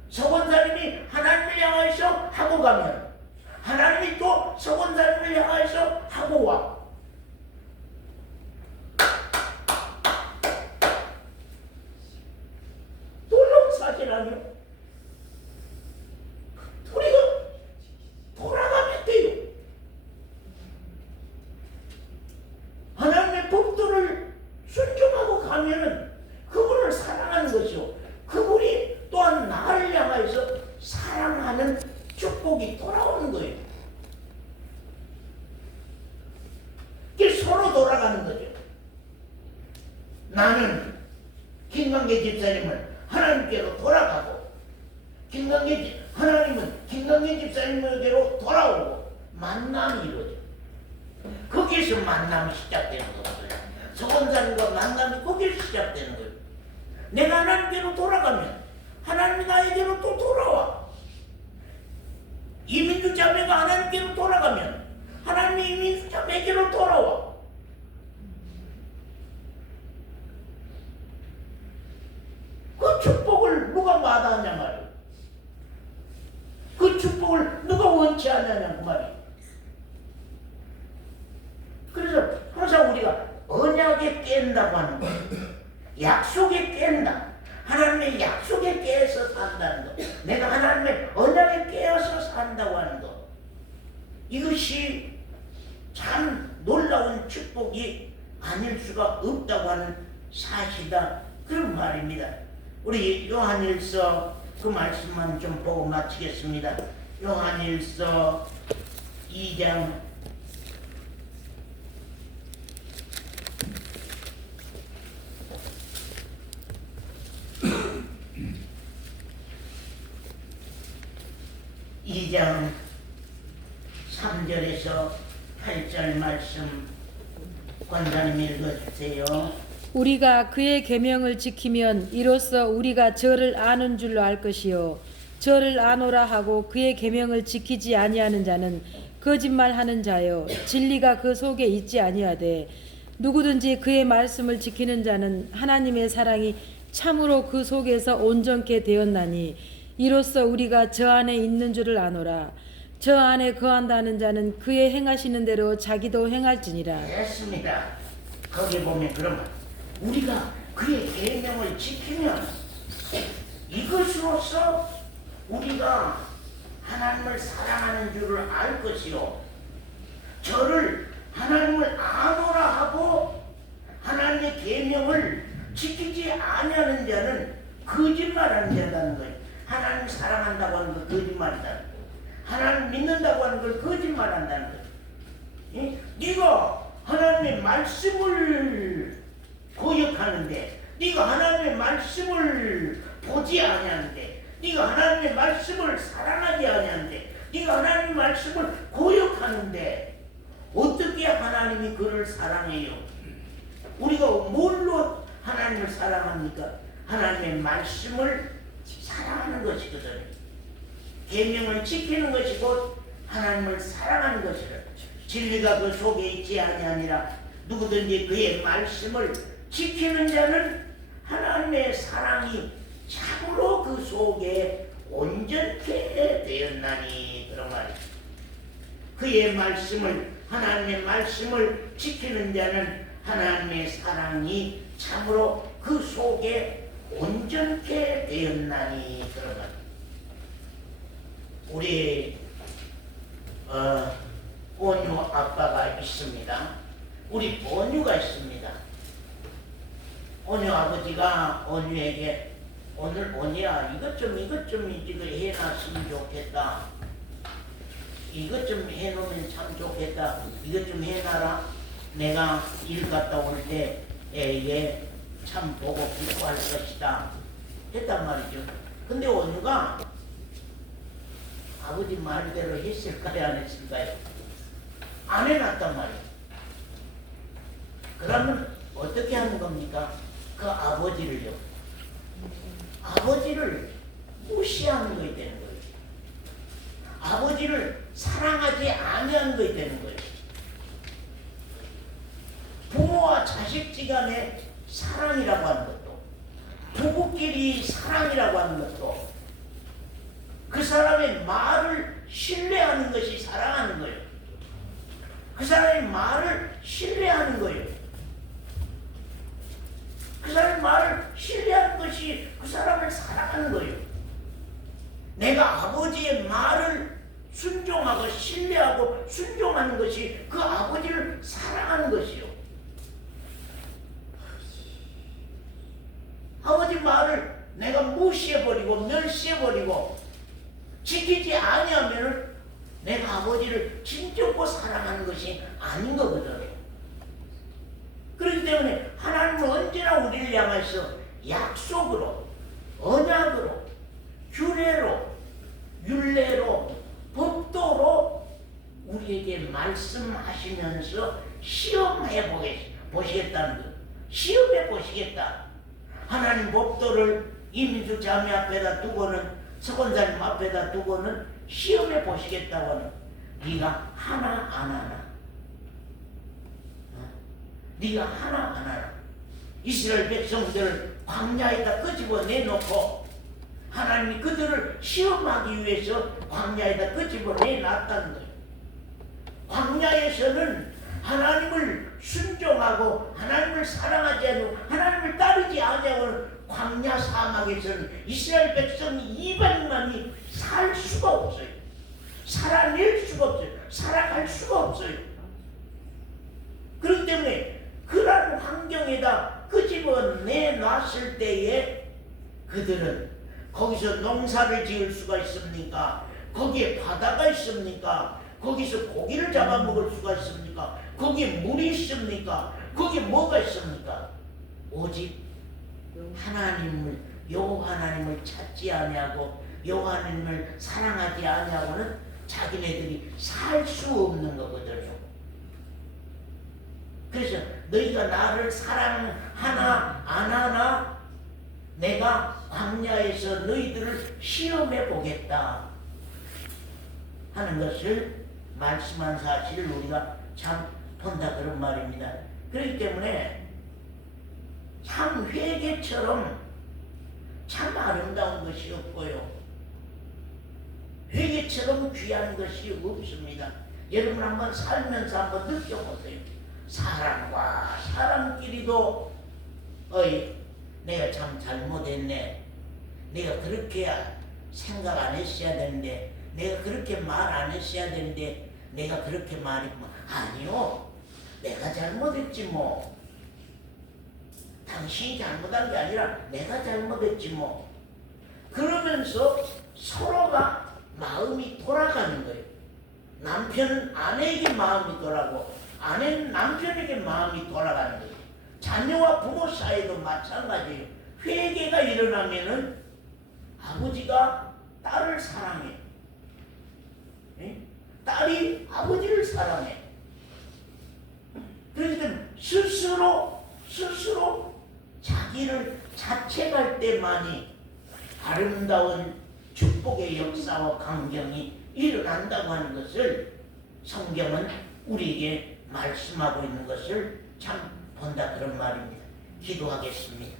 서원사님이 하나님을 향하여서 하고 가면 하나님이 또 서원사님을 향하여서 하고 와. 놀라운 사실 아니요? 우리가 돌아가면 돼요. 하나님의 법도를 순종하고 가면은 그분을 사랑하는 것이요, 그분이 또한 나를 향하여서 사랑하는 축복이 돌아오는 거예요. 이게 서로 돌아가는 거죠. 나는 김광계 집사님을 하나님께로 돌아가고, 하나님은 김광계 집사님에게로 돌아오고 만남이 이루어져. 거기에서 만남이 시작되는 거거든요. 서원사님과 만남이 거기에서 시작되는 거예요. 내가 하나님께로 돌아가면 하나님이 나에게로 또 돌아와. 이민주 자매가 하나님께로 돌아가면 하나님이 이민주 자매에게로 돌아와. 그 축복을 누가 마다하냐 말이야. 그 축복을 누가 원치 않느냐 그 말이야. 그래서 항상 우리가 언약에 깬다고 하는 거, 약속에 깬다, 하나님의 약속에 깨어서 산다는 것, 내가 하나님의 언약에 깨어서 산다고 하는 것, 이것이 참 놀라운 축복이 아닐 수가 없다고 하는 사실이다, 그런 말입니다. 우리 요한일서 그 말씀만 좀 보고 마치겠습니다. 요한일서 2장 2장 3절에서 8절 말씀 권사님 읽어주세요. 우리가 그의 계명을 지키면 이로써 우리가 저를 아는 줄로 알 것이요 저를 아노라 하고 그의 계명을 지키지 아니하는 자는 거짓말하는 자요 진리가 그 속에 있지 아니하되 누구든지 그의 말씀을 지키는 자는 하나님의 사랑이 참으로 그 속에서 온전케 되었나니 이로써 우리가 저 안에 있는 줄을 아노라. 저 안에 거한다는 자는 그의 행하시는 대로 자기도 행할지니라. 됐습니다. 거기 보면 그러면 우리가 그의 계명을 지키면 이것으로서 우리가 하나님을 사랑하는 줄을 알 것이요 저를 하나님을 아노라 하고 하나님의 계명을 지키지 아니하는 자는 거짓말하는 자라는 거예요. 하나님 사랑한다고 하는 건 거짓말이다. 하나님 믿는다고 하는 걸 거짓말한다는 거예요. 예? 네가 하나님의 말씀을 고역하는데 네가 하나님의 말씀을 보지 아니하는데 네가 하나님의 말씀을 사랑하지 아니하는데 네가 하나님의 말씀을 고역하는데 어떻게 하나님이 그를 사랑해요? 우리가 뭘로 하나님을 사랑합니까? 하나님의 말씀을 사랑하는 것이거든요. 계명을 지키는 것이 곧 하나님을 사랑하는 것이라. 진리가 그 속에 있지 아니하니라. 누구든지 그의 말씀을 지키는 자는 하나님의 사랑이 참으로 그 속에 온전케 되었나니 그런 말이죠. 그의 말씀을 하나님의 말씀을 지키는 자는 하나님의 사랑이 참으로 그 속에 온전케 되었나니 그런 말. 우리 온유 아빠가 있습니다. 우리 온유가 있습니다. 온유 아버지가 온유에게 오늘 온유야 이것 좀 이거 해놨으면 좋겠다. 이것 좀 해놓으면 참 좋겠다. 이것 좀 해놔라. 내가 일 갔다 올 때 애에 참 보고 기뻐할 것이다. 했단 말이죠. 근데 온유가 아버지 말대로 했을까요? 안 했을까요? 안 해놨단 말이에요. 그러면 어떻게 하는 겁니까? 그 아버지를요. 아버지를 무시하는 것이 되는 거예요. 아버지를 사랑하지 아니하는 것이 되는 거예요. 부모와 자식지간의 사랑이라고 하는 것도 부부끼리 사랑이라고 하는 것도 그 사람의 말을 신뢰하는 것이 사랑하는 거예요. 그 사람의 말을 신뢰하는 거예요. 그 사람의 말을 신뢰하는 것이 그 사람을 사랑하는 거예요. 내가 아버지의 말을 순종하고 신뢰하고 순종하는 것이 그 아버지를 사랑하는 것이요. 아버지 말을 내가 무시해버리고 멸시해버리고 지키지 아니하면 내가 아버지를 진정고 사랑하는 것이 아닌 거거든요. 그렇기 때문에 하나님은 언제나 우리를 향해서 약속으로, 언약으로, 규례로, 율례로, 법도로 우리에게 말씀하시면서 시험해 보시겠다는 것. 시험해 보시겠다. 하나님 법도를 이민수 자매 앞에다 두고는 서건사님 앞에다 두고는 시험해 보시겠다고 하는. 네가 하나 안 하나? 네가 하나 안 하나? 이스라엘 백성들을 광야에다 끄집어 내놓고 하나님이 그들을 시험하기 위해서 광야에다 끄집어 내놨다는 거예요. 광야에서는 하나님을 순종하고 하나님을 사랑하지 않고 하나님을 따르지 아니하고 광야 사막에서는 이스라엘 백성 이방인만이 살 수가 없어요. 살아낼 수가 없어요. 살아갈 수가 없어요. 그렇기 때문에 그런 환경에다 끄집어 내놨을 때에 그들은 거기서 농사를 지을 수가 있습니까? 거기에 바다가 있습니까? 거기서 고기를 잡아먹을 수가 있습니까? 거기에 물이 있습니까? 거기에 뭐가 있습니까? 오직 하나님을 여호와를 찾지 아니하고 여호와를 사랑하지 아니하고는 자기네들이 살 수 없는 거거든요. 그래서 너희가 나를 사랑하나 안 하나 내가 광야에서 너희들을 시험해 보겠다 하는 것을 말씀한 사실을 우리가 참 본다 그런 말입니다. 그렇기 때문에 참 회개처럼 참 아름다운 것이 없고요. 회개처럼 귀한 것이 없습니다. 여러분 한번 살면서 한번 느껴보세요. 사람과 사람끼리도 내가 참 잘못했네. 내가 그렇게 생각 안 했어야 되는데, 내가 그렇게 말 안 했어야 되는데, 내가 그렇게 말했구만. 아니요. 내가 잘못했지 뭐. 당신이 잘못한 게 아니라 내가 잘못했지 뭐. 그러면서 서로가 마음이 돌아가는 거예요. 남편은 아내에게 마음이 돌아가고 아내는 남편에게 마음이 돌아가는 거예요. 자녀와 부모 사이도 마찬가지예요. 회개가 일어나면은 아버지가 딸을 사랑해. 딸이 아버지를 사랑해. 그러니까 스스로 자기를 자책할 때만이 아름다운 축복의 역사와 광경이 일어난다고 하는 것을 성경은 우리에게 말씀하고 있는 것을 참 본다 그런 말입니다. 기도하겠습니다.